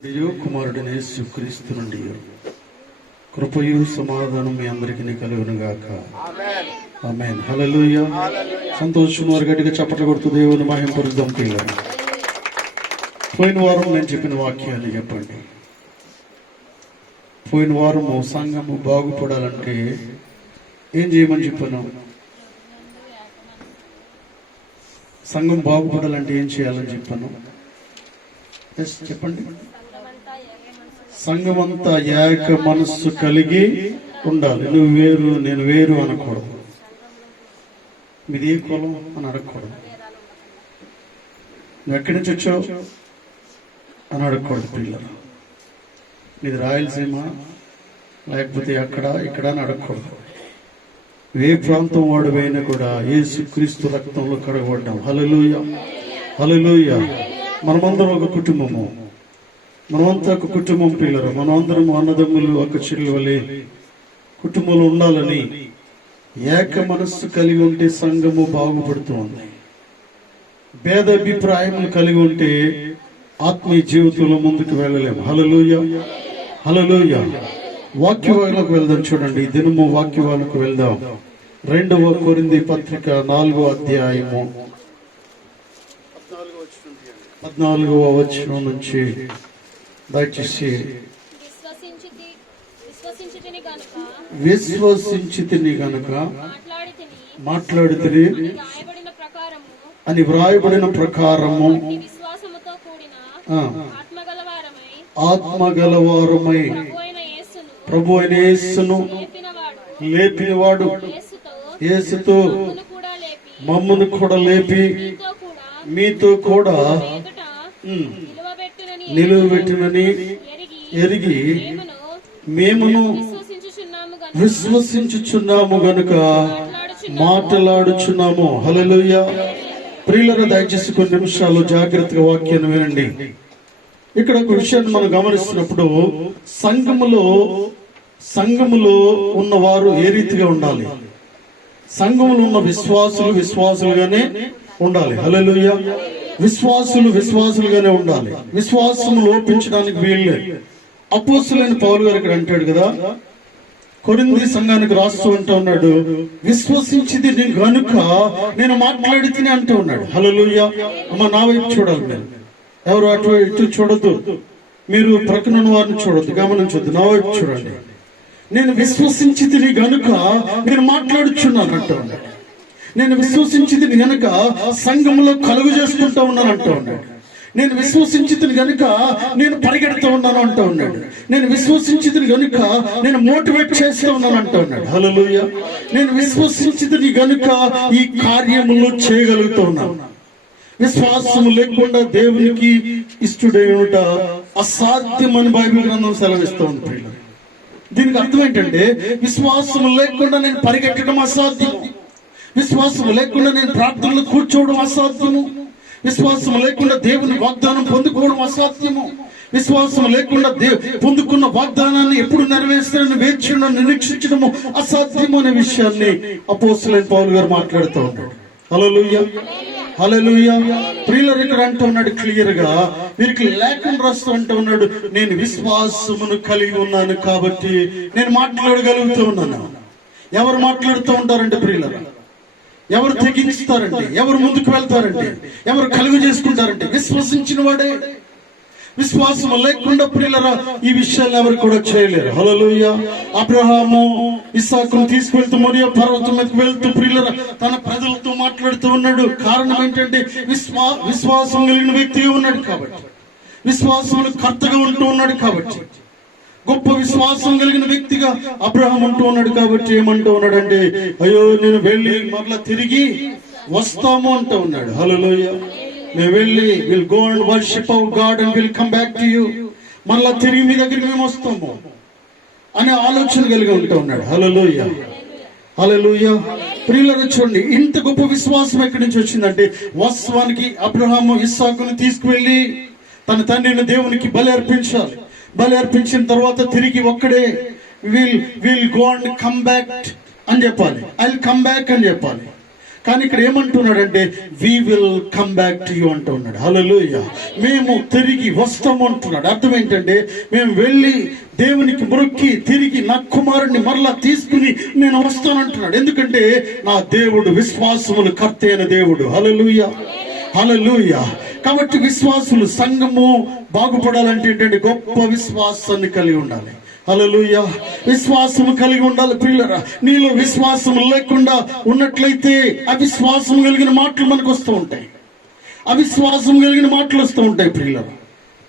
కుమారుడైన యేసుక్రీస్తు నుండి కృపయు సమాధానం మీ అందరికీ కలుగును గాక. ఆమేన్. హల్లెలూయా. సంతోషం వారు గట్టిగా చప్పట్లు కొడుతూ దేవుని మహింపరుద్దాం. పిల్లలు, పోయిన వారం నేను చెప్పిన వాక్యాన్ని చెప్పండి. పోయిన వారము సంఘము బాగుపడాలంటే ఏం చేయమని చెప్పాను? సంఘం బాగుపడాలంటే ఏం చేయాలని చెప్పాను? చెప్పండి. సంఘమంతా ఏక మనస్సు కలిగి ఉండాలి. నువ్వు వేరు నేను వేరు అనకూడదు. మీది ఏ కులం అని అడగకూడదు. నువ్వు ఎక్కడి నుంచి వచ్చావు అని అడగకూడదు. పిల్లలు, మీది రాయలసీమ లేకపోతే అక్కడ ఇక్కడ అని అడగకూడదు. ఏ ప్రాంతం వాడువైనా కూడా యేసుక్రీస్తు రక్తంలో కడగబడ్డాం. హల్లెలూయా, హల్లెలూయా. మనమందరం ఒక కుటుంబము, మనమంతా ఒక కుటుంబం. పిల్లలు, మనమందరం అన్నదమ్ములు ఒక చెల్లి వలె కుటుంబంలో ఉండాలని ఏక మనస్సు కలిగి ఉంటే సంఘము బాగుపడుతుంది. భేద అభిప్రాయములు కలిగి ఉంటే ఆత్మీయ జీవితంలో ముందుకు వెళ్ళలేము. హల్లెలూయా, హల్లెలూయా. వాక్యవాలకు వెళ్దాం. చూడండి, దినము వాక్యవాలకు వెళ్దాం. 2వ కొరింథీ పత్రిక 4వ అధ్యాయము 14వ వచనం నుంచి దయచేసి. విశ్వసించితిని గనుక మాట్లాడితిని అని వ్రాయబడిన ప్రకారము ఆత్మగలవారమై ప్రభు అయిన యేసును లేపినవాడు యేసుతో మమ్మును కూడా లేపి మీతో కూడా నిలువబెట్టునని ఎరిగి మేమును విశ్వసించుచున్నాము గనుక మాట్లాడుచున్నాము. హల్లెలూయా. ప్రియులారా, దయచేసి కొన్ని నిమిషాలు జాగ్రత్తగా వాక్యాన్ని వినండి. ఇక్కడ ఒక విషయాన్ని మనం గమనిస్తున్నప్పుడు సంఘములో ఉన్నవారు ఏ రీతిగా ఉండాలి? సంఘములో ఉన్న విశ్వాసులుగానే ఉండాలి. హల్లెలూయా. విశ్వాసులుగానే ఉండాలి. విశ్వాసం లోపించడానికి వీల్లేదు. అపోస్తలుడైన పౌలు గారు ఇక్కడ అంటాడు కదా, కొరింథీ సంఘానికి రాస్తూ అంటూ ఉన్నాడు, విశ్వసించింది నేను గనుక నేను మాట్లాడితేనే అంటూ ఉన్నాడు. హల్లెలూయా. అమ్మ, నా వైపు చూడాలి. మీరు ఎవరు అటు ఇటు చూడొద్దు. మీరు ప్రక్కన వారిని చూడొద్దు, గమనించొద్దు. నా వైపు చూడండి. నేను విశ్వసించింది గనుక నేను మాట్లాడుచున్నాను అంటూ ఉన్నాడు. నేను విశ్వసించింది గనుక సంఘంలో కలుగు చేసుకుంటూ ఉన్నాను అంటూ ఉన్నాడు. నేను విశ్వసించింది గనుక నేను పరిగెడుతూ ఉన్నాను అంటూ ఉన్నాడు. నేను విశ్వసించింది గనుక నేను మోటివేట్ చేస్తూ ఉన్నాను అంటూ ఉన్నాడు. హల్లెలూయా. నేను విశ్వసించింది గనుక ఈ కార్యములు చేయగలుగుతూ ఉన్నాను. విశ్వాసము లేకుండా దేవునికి ఇష్టడై ఉంట అసాధ్యమని బైబిల్ గ్రంథం సెలవిస్తూ ఉంది. దీనికి అర్థం ఏంటంటే, విశ్వాసము లేకుండా నేను పరిగెట్టడం అసాధ్యము. విశ్వాసం లేకుండా నేను ప్రార్థనలు కూర్చోవడం అసాధ్యము. విశ్వాసం లేకుండా దేవుని వాగ్దానం పొందుకోవడం అసాధ్యము. విశ్వాసం లేకుండా పొందుకున్న వాగ్దానాన్ని ఎప్పుడు నెరవేర్స్తానని వేచి నిరీక్షించడము అసాధ్యము అనే విషయాన్ని అపోస్తలుడైన పౌలు గారు మాట్లాడుతూ ఉన్నాడు. హల్లెలూయా, హల్లెలూయా. ప్రియులారా, ఇక్కడ అంటూ ఉన్నాడు క్లియర్ గా, వీరికి లేఖను రాస్తూ అంటూ ఉన్నాడు, నేను విశ్వాసమును కలిగి ఉన్నాను కాబట్టి నేను మాట్లాడగలుగుతూ ఉన్నాను. ఎవరు మాట్లాడుతూ ఉంటారంటే ప్రియులారా, ఎవరు తెగించుతారంటే, ఎవరు ముందుకు వెళ్తారంటే, ఎవరు కలుగు చేసుకుంటారంటే విశ్వసించిన వాడే. విశ్వాసం లేకుండా ప్రియులారా ఈ విషయాలు ఎవరు కూడా చేయలేరు. హల్లెలూయా. అబ్రహాము ఇస్సాకును తీసుకువెళ్తూ మోరియా పర్వతం మీదకి వెళ్తూ ప్రియులారా తన ప్రజలతో మాట్లాడుతూ ఉన్నాడు. కారణం ఏంటంటే విశ్వాసం కలిగిన వ్యక్తిగా ఉన్నాడు కాబట్టి, విశ్వాసంలో కర్తగా ఉంటూ ఉన్నాడు కాబట్టి, గొప్ప విశ్వాసం కలిగిన వ్యక్తిగా అబ్రహాం అంటూ ఉన్నాడు కాబట్టి ఏమంటూ ఉన్నాడంటే, అయ్యో నేను వెళ్ళి మరలా తిరిగి వస్తాము అంటూ ఉన్నాడు. హల్లెలూయా. మేము వెళ్ళి will go and worship hour God and will come back to you. మరలా తిరిగి మీ దగ్గరికి మేము వస్తాము అనే ఆలోచన కలిగి ఉంటూ ఉన్నాడు. హల్లెలూయా, హల్లెలూయా. ప్రియులారా, చూడండి, ఇంత గొప్ప విశ్వాసం ఎక్కడి నుంచి వచ్చిందంటే, వాస్తవానికి అబ్రహాము ఇస్సాకును తీసుకువెళ్ళి తన తండ్రిని దేవునికి బలి అర్పించాలి. బలి అర్పించిన తర్వాత తిరిగి ఒక్కడే will go and come back అని చెప్పాలి. ఐ విల్ కమ్ బ్యాక్ అని చెప్పాలి. కానీ ఇక్కడ ఏమంటున్నాడంటే we will come back to you అంటూ ఉన్నాడు. హల్లెలూయా. మేము తిరిగి వస్తాము అంటున్నాడు. అర్థం ఏంటంటే మేము వెళ్ళి దేవునికి మొక్కి తిరిగి నా కుమారుడిని మరలా తీసుకుని నేను వస్తానంటున్నాడు. ఎందుకంటే నా దేవుడు విశ్వాసములు కర్త అయిన దేవుడు. హల్లెలూయా, హల్లెలూయా. కాబట్టి విశ్వాసులు, సంఘము బాగుపడాలంటే ఏంటంటే గొప్ప విశ్వాసాన్ని కలిగి ఉండాలి. హల్లెలూయా. విశ్వాసము కలిగి ఉండాలి ప్రియులారా. నీలో విశ్వాసం లేకుండా ఉన్నట్లయితే అవిశ్వాసం కలిగిన మాటలు మనకు వస్తూ ఉంటాయి. అవిశ్వాసం కలిగిన మాటలు వస్తూ ఉంటాయి ప్రియులారా.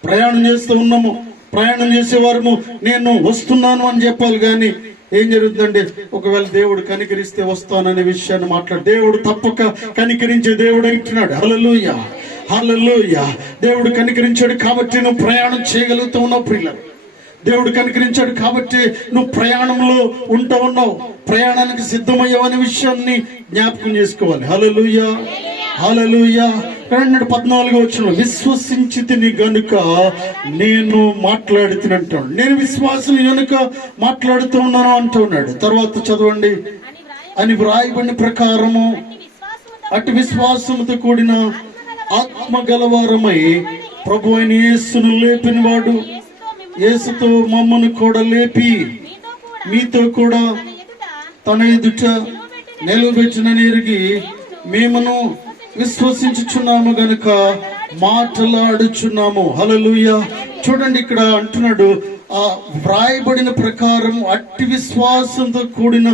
ప్రయాణం చేస్తూ ఉన్నాము, ప్రయాణం చేసేవారము నేను వస్తున్నాను అని చెప్పాలి. కానీ ఏం జరుగుతుందంటే ఒకవేళ దేవుడు కనికరిస్తే వస్తాననే విషయాన్ని మాట్లాడు. దేవుడు తప్పక కనికరించే దేవుడు అంటున్నాడు. హల్లెలూయా, హల్లెలూయా. దేవుడు కనికరించాడు కాబట్టి నువ్వు ప్రయాణం చేయగలుగుతూ ఉన్నావు ప్రియులారా. దేవుడు కనికరించాడు కాబట్టి నువ్వు ప్రయాణంలో ఉంటా ఉన్నావు, ప్రయాణానికి సిద్ధమయ్యావు అనే విషయాన్ని జ్ఞాపకం చేసుకోవాలి. హల్లెలూయా, హల్లెలూయా. 14వ వచనంలో విశ్వసించితిని గనుక నేను మాట్లాడుతున్నట్టు, నేను విశ్వాసం గనుక మాట్లాడుతూ ఉన్నాను అంటూ ఉన్నాడు. తర్వాత చదవండి. అని వ్రాయబడిన ప్రకారము అటు విశ్వాసముతో కూడిన ఆత్మ గలవారమై ప్రభు అయిన యేసును లేపినవాడు, యేసుతో మమ్మను కూడా లేపి మీతో కూడా తన ఎదుట నిలబెట్టునని ఎరిగి మేమును విశ్వసించుచున్నాము గనుక మాట్లాడుచున్నాము. హల్లెలూయా. చూడండి ఇక్కడ అంటున్నాడు, ఆ వ్రాయబడిన ప్రకారం అట్టి విశ్వాసంతో కూడిన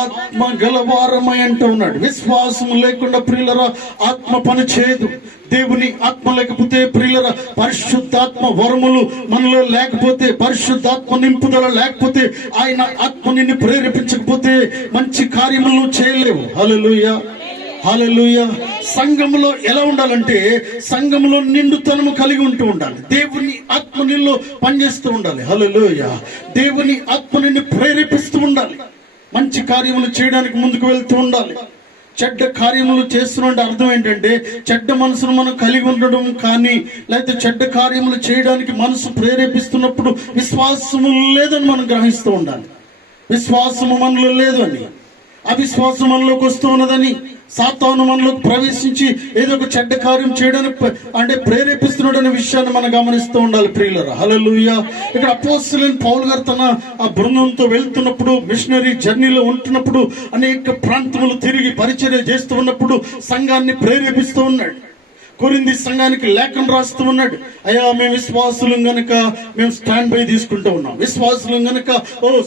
ఆత్మ గలవారమై అంటూ ఉన్నాడు. విశ్వాసం లేకుండా ప్రియులరా ఆత్మ పని చేయదు. దేవుని ఆత్మ లేకపోతే ప్రియులరా పరిశుద్ధాత్మ వరములు మనలో లేకపోతే, పరిశుద్ధాత్మ నింపుదల లేకపోతే, ఆయన ఆత్మ నిన్ను ప్రేరేపించకపోతే మంచి కార్యములు చేయలేవు. హల్లెలూయా, హల్లెలూయా. సంఘములో ఎలా ఉండాలంటే సంఘములో నిండుతనము కలిగి ఉంటూ ఉండాలి. దేవుని ఆత్మ నీలో పనిచేస్తూ ఉండాలి. హల్లెలూయా. దేవుని ఆత్మ నిన్ను ప్రేరేపిస్తూ ఉండాలి. మంచి కార్యములు చేయడానికి ముందుకు వెళ్తూ ఉండాలి. చెడ్డ కార్యములు చేస్తున్న అర్థం ఏంటంటే చెడ్డ మనసును మనం కలిగి ఉండడం కానీ, లేకపోతే చెడ్డ కార్యములు చేయడానికి మనసు ప్రేరేపిస్తున్నప్పుడు విశ్వాసము లేదని మనం గ్రహిస్తూ ఉండాలి. విశ్వాసము మనలో లేదు అని, అవిశ్వాసం మనలోకి వస్తూ ఉన్నదని, సాతాను మనలోకి ప్రవేశించి ఏదో ఒక చెడ్డ కార్యం చేయడానికి అంటే ప్రేరేపిస్తున్నాడు అనే విషయాన్ని మనం గమనిస్తూ ఉండాలి ప్రియులారా. హల్లెలూయా. ఇక్కడ అపోస్తలుడైన పౌలు గారు తన ఆ బృందంతో వెళ్తున్నప్పుడు, మిషనరీ జర్నీలో ఉంటున్నప్పుడు, అనేక ప్రాంతములు తిరిగి పరిచర్య చేస్తూ ఉన్నప్పుడు సంఘాన్ని ప్రేరేపిస్తూ ఉన్నాడు. కొరింథీ సంఘానికి లేఖను రాస్తూ ఉన్నాడు. అయ్యా మేము విశ్వాసులం గనుక మేము స్టాండ్ బై తీసుకుంటూ ఉన్నాం, విశ్వాసులం గనుక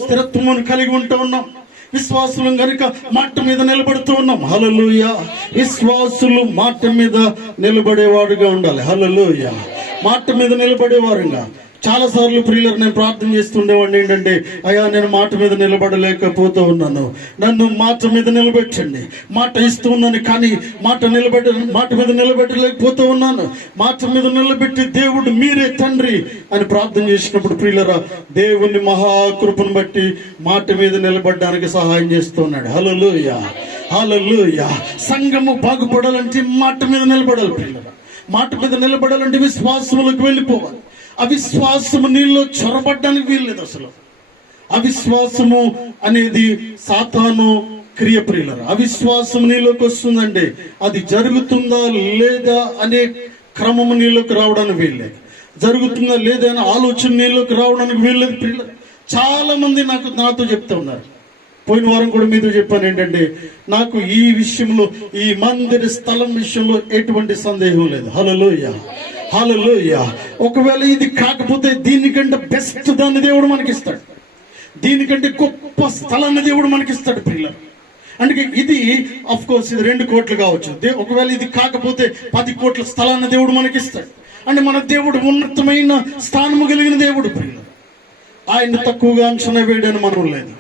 స్థిరత్వమును కలిగి ఉంటూ ఉన్నాం, విశ్వాసులు గనుక మాట మీద నిలబడుతూ ఉన్నాం. హల్లెలూయా. విశ్వాసులు మాట మీద నిలబడేవాడుగా ఉండాలి. హల్లెలూయా. మాట మీద నిలబడేవారుగా. చాలా సార్లు ప్రియులకు నేను ప్రార్థన చేస్తుండేవాడిని ఏంటంటే, అయ్యా నేను మాట మీద నిలబడలేకపోతూ ఉన్నాను, నన్ను మాట మీద నిలబెట్టండి. మాట ఇస్తూ ఉన్నాను కానీ మాట మీద నిలబెట్టలేకపోతూ ఉన్నాను. మాట మీద నిలబెట్టి దేవుడు మీరే తండ్రి అని ప్రార్థన చేసినప్పుడు ప్రియులరా దేవుని మహాకృపను బట్టి మాట మీద నిలబడడానికి సహాయం చేస్తూ ఉన్నాడు. హల్లెలూయా, హల్లెలూయా. సంఘము బాగుపడాలంటే మాట మీద నిలబడాలి ప్రియులరా. మాట మీద నిలబడాలంటే విశ్వాసములకు వెళ్ళిపోవాలి. అవిశ్వాసము నీళ్ళు చొరబడ్డానికి వీల్లేదు. అసలు అవిశ్వాసము అనేది సాతాను క్రియ ప్రియులరా. అవిశ్వాసం నీలోకి వస్తుందంటే అది జరుగుతుందా లేదా అనే క్రమము నీలోకి రావడానికి వీల్లేదు, జరుగుతుందా లేదా అనే ఆలోచన నీలోకి రావడానికి వీల్లేదు ప్రియులరా. చాలా మంది నాతో చెప్తా ఉన్నారు. పోయిన వారం కూడా మీతో చెప్పాను ఏంటంటే, నాకు ఈ విషయంలో, ఈ మందిర స్థలం విషయంలో ఎటువంటి సందేహం లేదు. హల్లెలూయా, హల్లెలూయా. ఒకవేళ ఇది కాకపోతే దీనికంటే బెస్ట్ దాన్ని దేవుడు మనకిస్తాడు, దీనికంటే గొప్ప స్థలాన్ని దేవుడు మనకిస్తాడు ప్రియులారా. అందుకే ఇది ఆఫ్ కోర్స్ ఇది 2 కోట్లు కావచ్చు. ఒకవేళ ఇది కాకపోతే 10 కోట్ల స్థలాన్ని దేవుడు మనకిస్తాడు. అంటే మన దేవుడు ఉన్నతమైన స్థానము కలిగిన దేవుడు ప్రియులారా. ఆయన తక్కువగా అంచనా వేయడానికి మనం లేదు,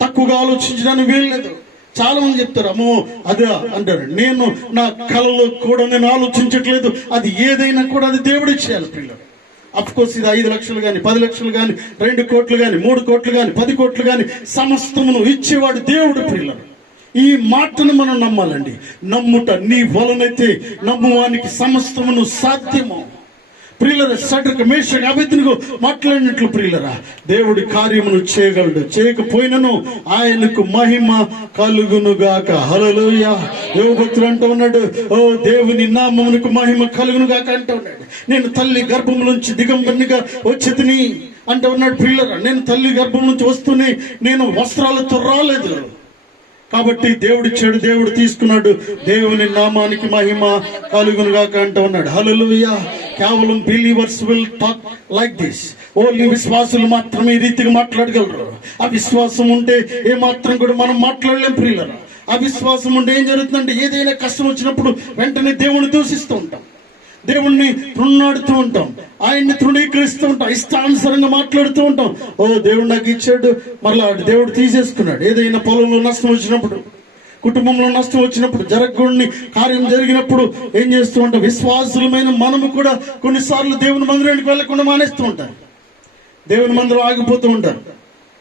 తక్కువగా ఆలోచించడానికి వీల్లేదు. చాలా మంది చెప్తారు, అమ్మో అదే అంటారు. నేను నా కళలో కూడా నేను ఆలోచించట్లేదు, అది ఏదైనా కూడా అది దేవుడే చేయాలి ప్రియులారా. అఫ్ కోర్స్ ఇది 5 లక్షలు కానీ 10 లక్షలు కానీ 2 కోట్లు కానీ 3 కోట్లు కానీ 10 కోట్లు కానీ సమస్తమును ఇచ్చేవాడు దేవుడు ప్రియులారా. ఈ మాటను మనం నమ్మాలండి. నమ్ముట నీ వలనైతే నమ్మువానికి సమస్తమును సాధ్యము. ప్రియులరా, షడ్రక మేషక అబేద్నెగో మాట్లాడినట్లు ప్రియులరా, దేవుడి కార్యమును చేయగలడు. చేయకపోయినను ఆయనకు మహిమ కలుగును గాక. హల్లెలూయా. యోబు భక్తుడు అంటూ ఉన్నాడు, ఓ దేవుని నామమునకు మహిమ కలుగును గాక అంటూ ఉన్నాడు. నేను తల్లి గర్భం నుంచి దిగంబరినిగా వచ్చేదిని అంటూ ఉన్నాడు ప్రియులరా. నేను తల్లి గర్భం నుంచి వస్తూనే నేను వస్త్రాలతో రాలేదు. కాబట్టి దేవుడిచ్చాడు, దేవుడు తీసుకున్నాడు. దేవుని నామానికి మహిమ కలుగును గాక అంటూ ఉన్నాడు. హల్లెలూయా. కేవలం believers will talk like this. Only విశ్వాసులు మాత్రమే ఈ రీతిగా మాట్లాడగలరు. ఆ విశ్వాసం ఉంటే ఏ మాత్రం కూడా మనం మాట్లాడలేం ప్రియులరా. ఆ విశ్వాసం ఉంటే ఏం జరుగుతుందంటే, ఏదైనా కష్టం వచ్చినప్పుడు వెంటనే దేవుని దూషిస్తూ ఉంటాం, దేవుణ్ణి తృణాడుతూ ఉంటాం, ఆయన్ని తృణీకరిస్తూ ఉంటాం, ఇష్టానుసారంగా మాట్లాడుతూ ఉంటాం. ఓ దేవుడు నాకు ఇచ్చాడు, మరలా దేవుడు తీసేసుకున్నాడు. ఏదైనా పొలంలో నష్టం వచ్చినప్పుడు, కుటుంబంలో నష్టం వచ్చినప్పుడు, జరగకూడని కార్యం జరిగినప్పుడు ఏం చేస్తూ ఉంటాం? విశ్వాసులమైన మనము కూడా కొన్నిసార్లు దేవుని మందిరానికి వెళ్లకుండా మానేస్తూ ఉంటారు, దేవుని మందిరం ఆగిపోతూ ఉంటారు.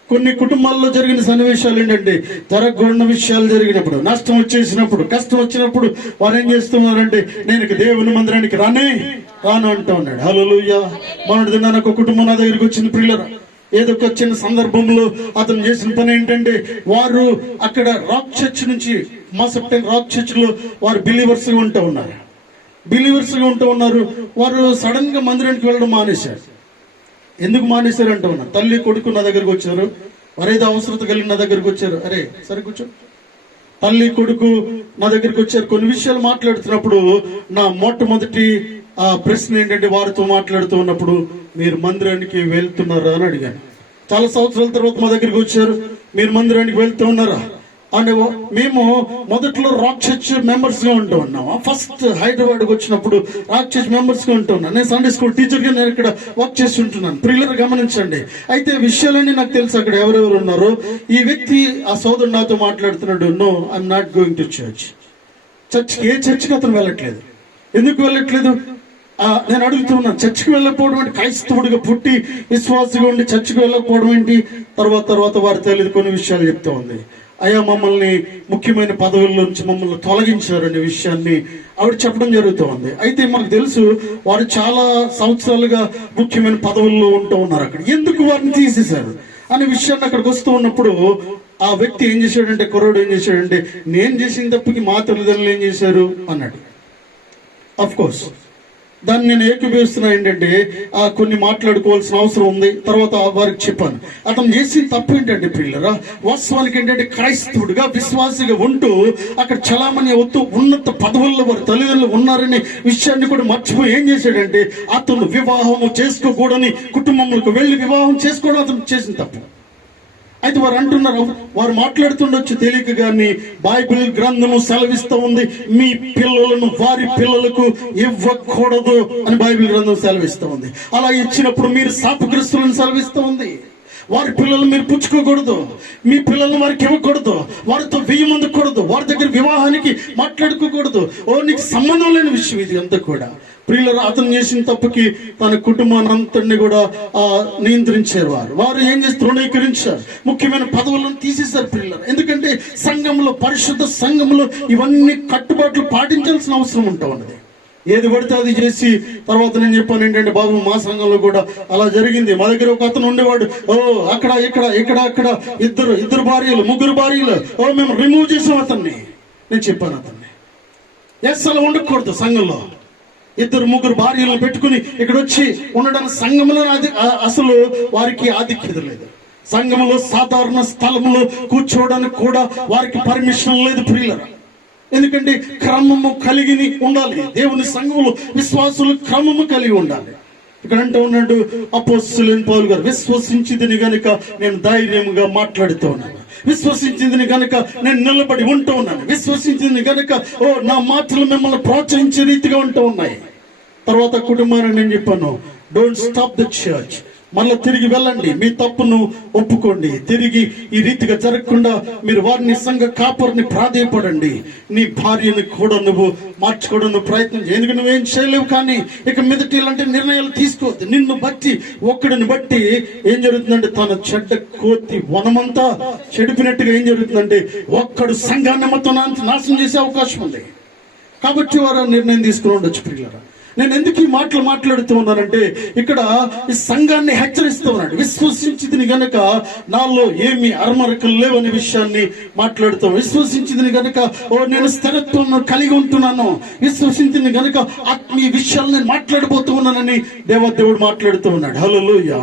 కొన్ని కుటుంబాల్లో జరిగిన సన్నివేశాలు ఏంటంటే, జరగకూడని విషయాలు జరిగినప్పుడు, నష్టం వచ్చేసినప్పుడు, కష్టం వచ్చినప్పుడు వారు ఏం చేస్తున్నారంటే, నేను దేవుని మందిరానికి రాను అంటూ ఉన్నాడు. హల్లెలూయా. మొన్నటి దినాన ఒక కుటుంబం నా దగ్గరికి వచ్చింది ప్రియులరా. ఏదో ఒక చిన్న సందర్భంలో అతను చేసిన పని ఏంటంటే, వారు అక్కడ రాక్ చర్చ్ నుంచి, మాసెప్టైన్ రాక్ చర్చ్ లో వారు బిలీవర్స్ గా ఉంటూ ఉన్నారు. వారు సడన్ గా మందిరానికి వెళ్ళడం మానేశారు. ఎందుకు మానేశారు అంటూ ఉన్నారు. తల్లి కొడుకు నా దగ్గరకు వచ్చారు, వారేదో అవసరత కలిగి నా దగ్గరకు వచ్చారు. అరే సరే కూర్చో. తల్లి కొడుకు నా దగ్గరికి వచ్చారు. కొన్ని విషయాలు మాట్లాడుతున్నప్పుడు నా మొట్టమొదటి ప్రశ్న ఏంటంటే, వారితో మాట్లాడుతూ ఉన్నప్పుడు, మీరు మందిరానికి వెళ్తున్నారా అని అడిగాను. చాలా సంవత్సరాల తర్వాత మా దగ్గరికి వచ్చారు, మీరు మందిరానికి వెళ్తూ ఉన్నారా అంటే, మేము మొదట్లో రాక్ చర్చ్ మెంబర్స్ గా ఉంటూ ఉన్నాము. ఫస్ట్ హైదరాబాద్ కు వచ్చినప్పుడు రాక్ చర్చ్ మెంబర్స్ గా ఉంటూ ఉన్నాను. నేను సండే స్కూల్ టీచర్ గా నేను ఇక్కడ వర్క్ చేసి ఉంటున్నాను. ప్రియులరు గమనించండి. అయితే విషయాలన్నీ నాకు తెలుసు, అక్కడ ఎవరెవరు ఉన్నారో. ఈ వ్యక్తి, ఆ సోదరుడు నాతో మాట్లాడుతున్నాడు, no I'm not going to church. ఏ చర్చ్కి అతను వెళ్ళట్లేదు. ఎందుకు వెళ్ళట్లేదు? నేను అడుగుతున్నాను, చర్చికి వెళ్ళకపోవడం ఏంటి? క్రైస్తవుడిగా పుట్టి విశ్వాసిగా ఉండి చర్చికి వెళ్ళకపోవడం ఏంటి? తర్వాత వారి తల్లి కొన్ని విషయాలు చెప్తా ఉంది. అయ్యా, మమ్మల్ని ముఖ్యమైన పదవుల్లో నుంచి మమ్మల్ని తొలగించారనే విషయాన్ని ఆవిడ చెప్పడం జరుగుతూ ఉంది. అయితే మనకు తెలుసు, వారు చాలా సంవత్సరాలుగా ముఖ్యమైన పదవుల్లో ఉంటూ ఉన్నారు. అక్కడ ఎందుకు వారిని తీసేశారు అనే విషయాన్ని అక్కడికి వస్తూ ఉన్నప్పుడు ఆ వ్యక్తి ఏం చేశాడంటే, కుర్రోడు ఏం చేశాడంటే, నేను చేసిన తప్పుకి మా తల్లిదండ్రులు ఏం చేశారు అన్నాడు. అఫ్ కోర్స్ దాన్ని నేను ఏకీభవిస్తున్నా. ఏంటంటే, కొన్ని మాట్లాడుకోవాల్సిన అవసరం ఉంది. తర్వాత వారికి చెప్పాను, అతను చేసిన తప్పు ఏంటంటే ప్రియులరా, వాస్తవానికి ఏంటంటే, క్రైస్తవుడిగా విశ్వాసిగా ఉంటూ అక్కడ చలామణి అవుతూ ఉన్నత పదవుల్లో వారి తల్లిదండ్రులు ఉన్నారనే విషయాన్ని కూడా మర్చిపోయి ఏం చేశాడంటే, అతను వివాహము చేసుకోకూడని కుటుంబంలోకి వెళ్ళి వివాహం చేసుకోవడం అతను చేసిన తప్పు. అయితే వారు అంటున్నారు, వారు మాట్లాడుతుండొచ్చు తెలియక, కానీ బైబిల్ గ్రంథము సెలవిస్తూ ఉంది, మీ పిల్లలను వారి పిల్లలకు ఇవ్వకూడదు అని బైబిల్ గ్రంథం సెలవిస్తూ ఉంది. అలా ఇచ్చినప్పుడు మీరు శాపగ్రస్తులను సెలవిస్తూ ఉంది. వారి పిల్లలు మీరు పుచ్చుకోకూడదు, మీ పిల్లలను వారికి ఇవ్వకూడదు, వారితో వెయ్యమందకూడదు, వారి దగ్గర వివాహానికి మాట్లాడుకోకూడదు. నీకు సంబంధం లేని విషయం ఇది అంతా కూడా. ప్రియులరు, అతను చేసిన తప్పుకి తన కుటుంబాన్ని అంతటిని కూడా నియంత్రించారు. వారు ఏం చేసి తృణీకరించారు, ముఖ్యమైన పదవులను తీసేశారు ప్రియులరు. ఎందుకంటే సంఘంలో, పరిశుద్ధ సంఘంలో ఇవన్నీ కట్టుబాట్లు పాటించాల్సిన అవసరం ఉంటా ఉన్నది. ఏది పడితే అది చేసి తర్వాత నేను చెప్పాను ఏంటంటే, బాబు మా సంఘంలో కూడా అలా జరిగింది. మా దగ్గర ఒక అతను ఉండేవాడు, అక్కడ అక్కడ ఇద్దరు భార్యలు, ముగ్గురు భార్యలు, మేము రిమూవ్ చేసాం అతన్ని. నేను చెప్పాను అతన్ని, అలా ఉండకూడదు సంఘంలో. ఇద్దరు ముగ్గురు భార్యలను పెట్టుకుని ఇక్కడ వచ్చి ఉండడానికి సంఘంలో అసలు వారికి ఆధిక్యత లేదు. సంఘంలో సాధారణ స్థలంలో కూర్చోవడానికి కూడా వారికి పర్మిషన్ లేదు ప్రియులరా. ఎందుకంటే క్రమము కలిగి ఉండాలి. దేవుని సంఘంలో విశ్వాసులు క్రమము కలిగి ఉండాలి. ఇక్కడ అంటూ ఉన్నాడు అపోస్తలుడైన పౌలు గారు, విశ్వసించింది గనుక నేను ధైర్యంగా మాట్లాడుతూ ఉన్నాను, విశ్వసించింది గనుక నేను నిలబడి ఉంటూ ఉన్నాను, విశ్వసించింది గనుక నా మాటలు మిమ్మల్ని ప్రోత్సహించే రీతిగా ఉంటూ ఉన్నాయి. తర్వాత కుటుంబాన్ని నేను చెప్పాను, డోంట్ స్టాప్ ద చర్చ్. మళ్ళీ తిరిగి వెళ్ళండి, మీ తప్పును ఒప్పుకోండి, తిరిగి ఈ రీతిగా జరగకుండా మీరు వారిని సంఘ కాపరిని ప్రాధేయపడండి. నీ భార్యని కూడా నువ్వు మార్చుకోవడం ప్రయత్నం చేయి, ఎందుకంటే నువ్వేం చేయలేవు. కానీ ఇక మీదటి ఇలాంటి నిర్ణయాలు తీసుకోవద్దు. నిన్ను బట్టి, ఒక్కడిని బట్టి ఏం జరుగుతుందంటే, తన చెడ్డ కోతి వనమంతా చెడిపినట్టుగా ఏం జరుగుతుందంటే, ఒక్కడు సంఘాన్ని మొత్తం నాశనం చేసే అవకాశం ఉంది. కాబట్టి వారు నిర్ణయం తీసుకుని ఉండొచ్చు ప్రియులారా. నేను ఎందుకు ఈ మాటలు మాట్లాడుతూ ఉన్నానంటే, ఇక్కడ ఈ సంఘాన్ని హెచ్చరిస్తూ ఉన్నాడు. విశ్వసించితిని గనక నాలో ఏమి అరమరకలు లేవనే విషయాన్ని మాట్లాడుతూ, విశ్వసించితిని గనక నేను స్థిరత్వం కలిగి ఉంటున్నాను, విశ్వసించితిని గనక ఆత్మీయ విషయాలు నేను మాట్లాడబోతూ ఉన్నానని దేవదేవుడు మాట్లాడుతూ ఉన్నాడు. హల్లెలూయా,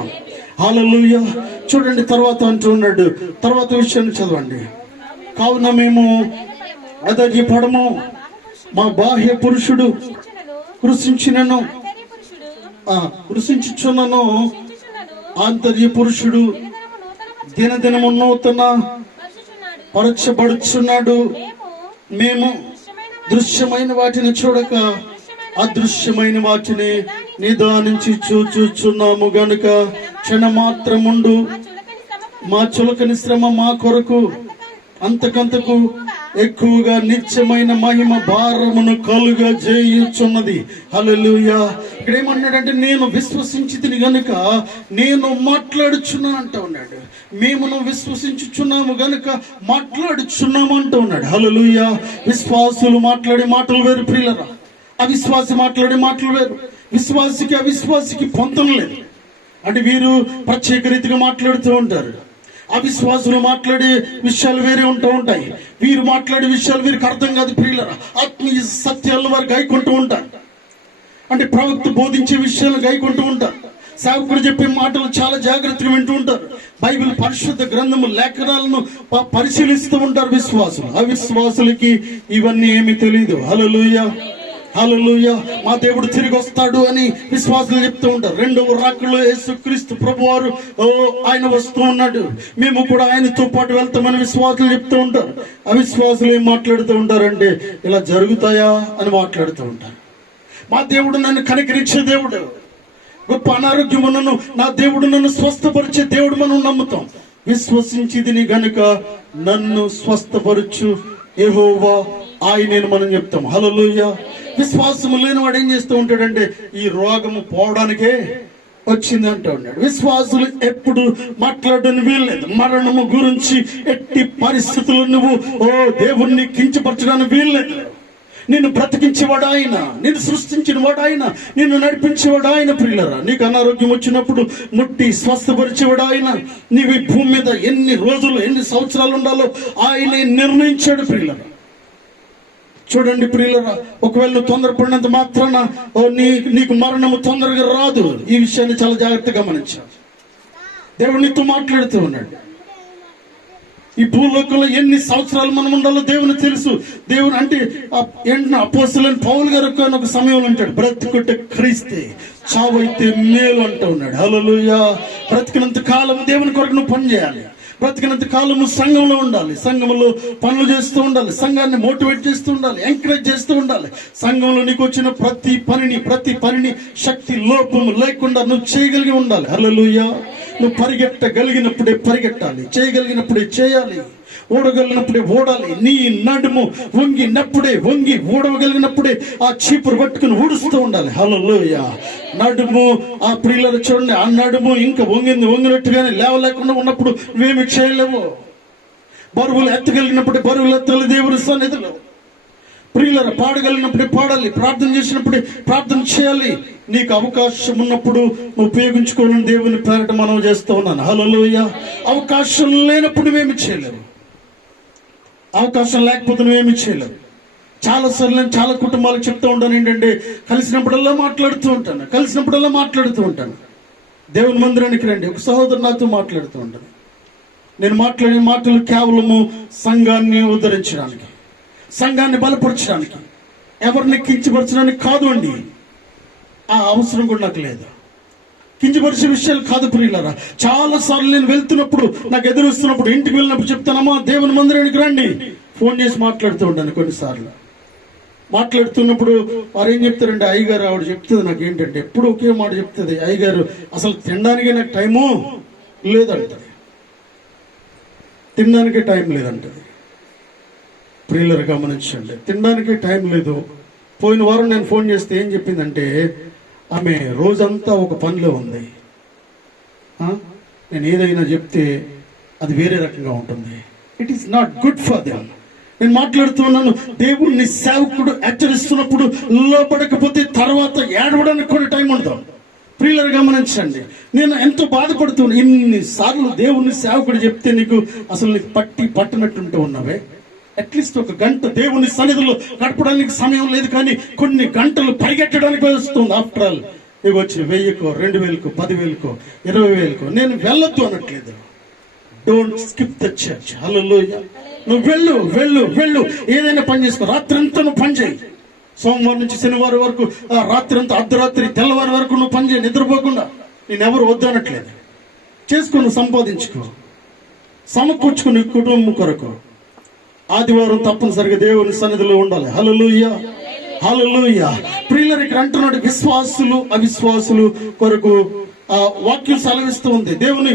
హల్లెలూయా. చూడండి, తర్వాత అంటూ ఉన్నాడు, తర్వాత విషయాన్ని చదవండి. కావున మేము అధైర్యపడము, మా బాహ్య పురుషుడు కృషించినను కృషించుచున్నను, ఆంతర్య పురుషుడు దినదినము నూతన పరచబడుచున్నాడు. మేము దృశ్యమైన వాటిని చూడక అదృశ్యమైన వాటిని నిదానించి చూచుచున్నాము గనుక క్షణమాత్రముండు మా చులకని శ్రమ మా కొరకు అంతకంతకు ఎక్కువగా నిత్యమైన మహిమ భారమును కలుగా చేయుచున్నది. హల్లెలూయా. ఇక్కడ ఏమన్నాడంటే, నేను విశ్వసించితిని గనుక నేను మాట్లాడుచున్నాను అంటూ ఉన్నాడు. మేము విశ్వసించుచున్నాము గనుక మాట్లాడుచున్నాము అంటూ ఉన్నాడు. హల్లెలూయా. విశ్వాసులు మాట్లాడే మాటలు వేరు ప్రియులరా, అవిశ్వాసి మాట్లాడే మాటలు వేరు. విశ్వాసికి అవిశ్వాసికి పొంతం లేదు. అంటే వీరు ప్రత్యేక రీతిగా మాట్లాడుతూ ఉంటారు, అవిశ్వాసులు మాట్లాడే విషయాలు వేరే ఉంటూ ఉంటాయి. వీరు మాట్లాడే విషయాలు వీరికి అర్థం కాదు ప్రియులరా. ఆత్మీయ సత్యాలను వారు గైకుంటూ ఉంటారు. అంటే ప్రవక్త బోధించే విషయాలను గైకుంటూ ఉంటారు. సేవకుడు చెప్పే మాటలు చాలా జాగ్రత్తగా వింటూ ఉంటారు. బైబిల్ పరిశుద్ధ గ్రంథము లేఖనాలను పరిశీలిస్తూ ఉంటారు విశ్వాసులు. అవిశ్వాసులకి ఇవన్నీ ఏమీ తెలియదు. హల్లెలూయా, హల్లెలూయా. మా దేవుడు తిరిగి వస్తాడు అని విశ్వాసులు చెప్తూ ఉంటారు. రెండవ రాకడలో యేసుక్రీస్తు ప్రభువారు ఆయన వస్తూ ఉన్నాడు, మేము కూడా ఆయనతో పాటు వెళ్తామని విశ్వాసులు చెప్తూ ఉంటారు. అవిశ్వాసులు ఏం మాట్లాడుతూ ఉంటారంటే, ఇలా జరుగుతాయా అని మాట్లాడుతూ ఉంటారు. మా దేవుడు నన్ను కనికరించే దేవుడు, గొప్ప అనారోగ్యం ఉన్నను నా దేవుడు నన్ను స్వస్థపరిచే దేవుడు మనం నమ్ముతాం. విశ్వసించిదిని గనుక నన్ను స్వస్థపరచు యెహోవా ఆయనేను మనం చెప్తాం. హల్లెలూయా. విశ్వాసము లేని వాడు ఏం చేస్తూ ఉంటాడంటే, ఈ రోగము పోవడానికే వచ్చింది అంటూ ఉన్నాడు. విశ్వాసులు ఎప్పుడు మాట్లాడడానికి వీల్లేదు. మరణము గురించి ఎట్టి పరిస్థితుల్లో నువ్వు దేవుణ్ణి కించపరచడానికి వీల్లేదు. నిన్ను బ్రతికించేవాడు ఆయన, నిన్ను సృష్టించిన వాడు ఆయన, నిన్ను నడిపించేవాడు ఆయన. ప్రియులరా, నీకు అనారోగ్యం వచ్చినప్పుడు ముట్టి స్వస్థపరిచేవాడు ఆయన. నీవు ఈ భూమి మీద ఎన్ని రోజులు ఎన్ని సంవత్సరాలు ఉండాలో ఆయనే నిర్ణయించాడు. ప్రియులరా, చూడండి ప్రియులరా, ఒకవేళ నువ్వు తొందరపడినంత మాత్రాన నీకు మరణము తొందరగా రాదు. ఈ విషయాన్ని చాలా జాగ్రత్తగా గమనించాలి. దేవుడు నీతో మాట్లాడుతూ ఉన్నాడు. ఈ భూలోకంలో ఎన్ని సంవత్సరాలు మనం ఉండాలో దేవుని తెలుసు. దేవుని అంటే అపోస్తలుడైన పౌలు గారు ఒక సమయంలో అంటాడు, బ్రతుకుంటే క్రీస్తే, చావైతే మేలు అంటూ ఉన్నాడు. హల్లెలూయా. బ్రతికినంత కాలం దేవుని కొరకు నువ్వు పని చేయాలి. బ్రతికినంత కాలము సంఘంలో ఉండాలి, సంఘంలో పనులు చేస్తూ ఉండాలి, సంఘాన్ని మోటివేట్ చేస్తూ ఉండాలి, ఎంకరేజ్ చేస్తూ ఉండాలి. సంఘంలో నీకు వచ్చిన ప్రతి పనిని శక్తి లోపము లేకుండా నువ్వు చేయగలిగి ఉండాలి. హల్లెలూయా. నువ్వు పరిగెట్టగలిగినప్పుడే పరిగెట్టాలి, చేయగలిగినప్పుడే చేయాలి, ఓడగలిగినప్పుడే ఓడాలి. నీ నడుము వంగినప్పుడే వంగి, ఓడవగలిగినప్పుడే ఆ చీపురు పట్టుకుని ఊడుస్తూ ఉండాలి. హల్లెలూయా. నడుము ఆ ప్రియులను చూడండి, ఆ నడుము ఇంకా వంగినట్టుగానే లేవలేకుండా ఉన్నప్పుడు నువ్వేమి చేయలేవు. బరువులు ఎత్తగలిగినప్పుడే బరువులు ఎత్తాలి దేవుని సన్నిధిలో. ప్రియులరా, పాడగలిగినప్పుడే పాడాలి, ప్రార్థన చేసినప్పుడే ప్రార్థన చేయాలి. నీకు అవకాశం ఉన్నప్పుడు నువ్వు ఉపయోగించుకోవాలని దేవుని పేరట మనం చేస్తూ ఉన్నాను. హల్లెలూయా. అవకాశం లేనప్పుడు నువ్వేమి చేయలేవు. అవకాశం లేకపోతే నువ్వేమి చేయలేవు. చాలాసార్లు నేను చాలా కుటుంబాలకు చెప్తూ ఉంటాను ఏంటంటే, కలిసినప్పుడల్లా మాట్లాడుతూ ఉంటాను. దేవుని మందిరానికి రండి, ఒక సహోదరు నాతో మాట్లాడుతూ ఉంటాను. నేను మాట్లాడే మాటలు కేవలము సంఘాన్ని ఉద్ధరించడానికి, సంఘాన్ని బలపరచడానికి, ఎవరిని కించపరచడానికి కాదు అండి. ఆ అవసరం కూడా నాకు లేదు. కించపరిచే విషయాలు కాదు ప్రియులారా. చాలా సార్లు నేను వెళ్తున్నప్పుడు, నాకు ఎదురు వస్తున్నప్పుడు, ఇంటికి వెళ్ళినప్పుడు చెప్తానమ్మా దేవుని మందిరానికి రండి, ఫోన్ చేసి మాట్లాడుతూ ఉంటాను. కొన్నిసార్లు మాట్లాడుతున్నప్పుడు వారు ఏం చెప్తారంటే, అయ్యగారు ఆవిడ చెప్తుంది నాకు ఏంటంటే, ఎప్పుడు ఒకే మాట చెప్తుంది, అయ్యగారు అసలు తినడానికి నాకు టైము లేదంటది, తినడానికే టైం లేదంటది. ప్రియులరు గమనించండి, తినడానికే టైం లేదు. పోయిన వారం నేను ఫోన్ చేస్తే ఏం చెప్పిందంటే, ఆమె రోజంతా ఒక పనిలో ఉంది. నేను ఏదైనా చెప్తే అది వేరే రకంగా ఉంటుంది. It is not good for them. నేను మాట్లాడుతున్నాను. దేవుణ్ణి సేవకుడు హెచ్చరిస్తున్నప్పుడు లోపడకపోతే తర్వాత ఏడవడానికి కూడా టైం ఉండదు. ప్రియులారా గమనించండి, నేను ఎంతో బాధపడుతున్నాను. ఇన్నిసార్లు దేవుణ్ణి సేవకుడు చెప్తే నీకు అసలు నీకు పట్టినట్టుంటూ ఉన్నావే. అట్లీస్ట్ ఒక గంట దేవుని సన్నిధిలో గడపడానికి సమయం లేదు, కానీ కొన్ని గంటలు పరిగెట్టడానికి వస్తుంది. ఆఫ్టర్ ఆల్ ఇవి వచ్చి 1000కో 2000కో 10,000కో 20,000కో నేను వెళ్ళొద్దు అనట్లేదు. Don't skip the church. Hallelujah. నువ్వు వెళ్ళు వెళ్ళు వెళ్ళు, ఏదైనా పని చేసుకో. రాత్రి అంతా నువ్వు పని చేయి. సోమవారం నుంచి శనివారం వరకు రాత్రి అంతా అర్ధరాత్రి తెల్లవారి వరకు నువ్వు పని చేయి నిద్రపోకుండా. నేనెవరు వద్దు అనట్లేదు. చేసుకో, నువ్వు సంపాదించుకో, సమకూర్చుకో నీ కుటుంబం కొరకు. ఆదివారం తప్పనిసరిగా దేవుని సన్నిధిలో ఉండాలి. హల్లెలూయా హల్లెలూయా. ప్రియులారా ఇక్కడ అంటున్నాడు, విశ్వాసులు అవిశ్వాసులు కొరకు వాక్యం సెలవిస్తూ ఉంది. దేవుని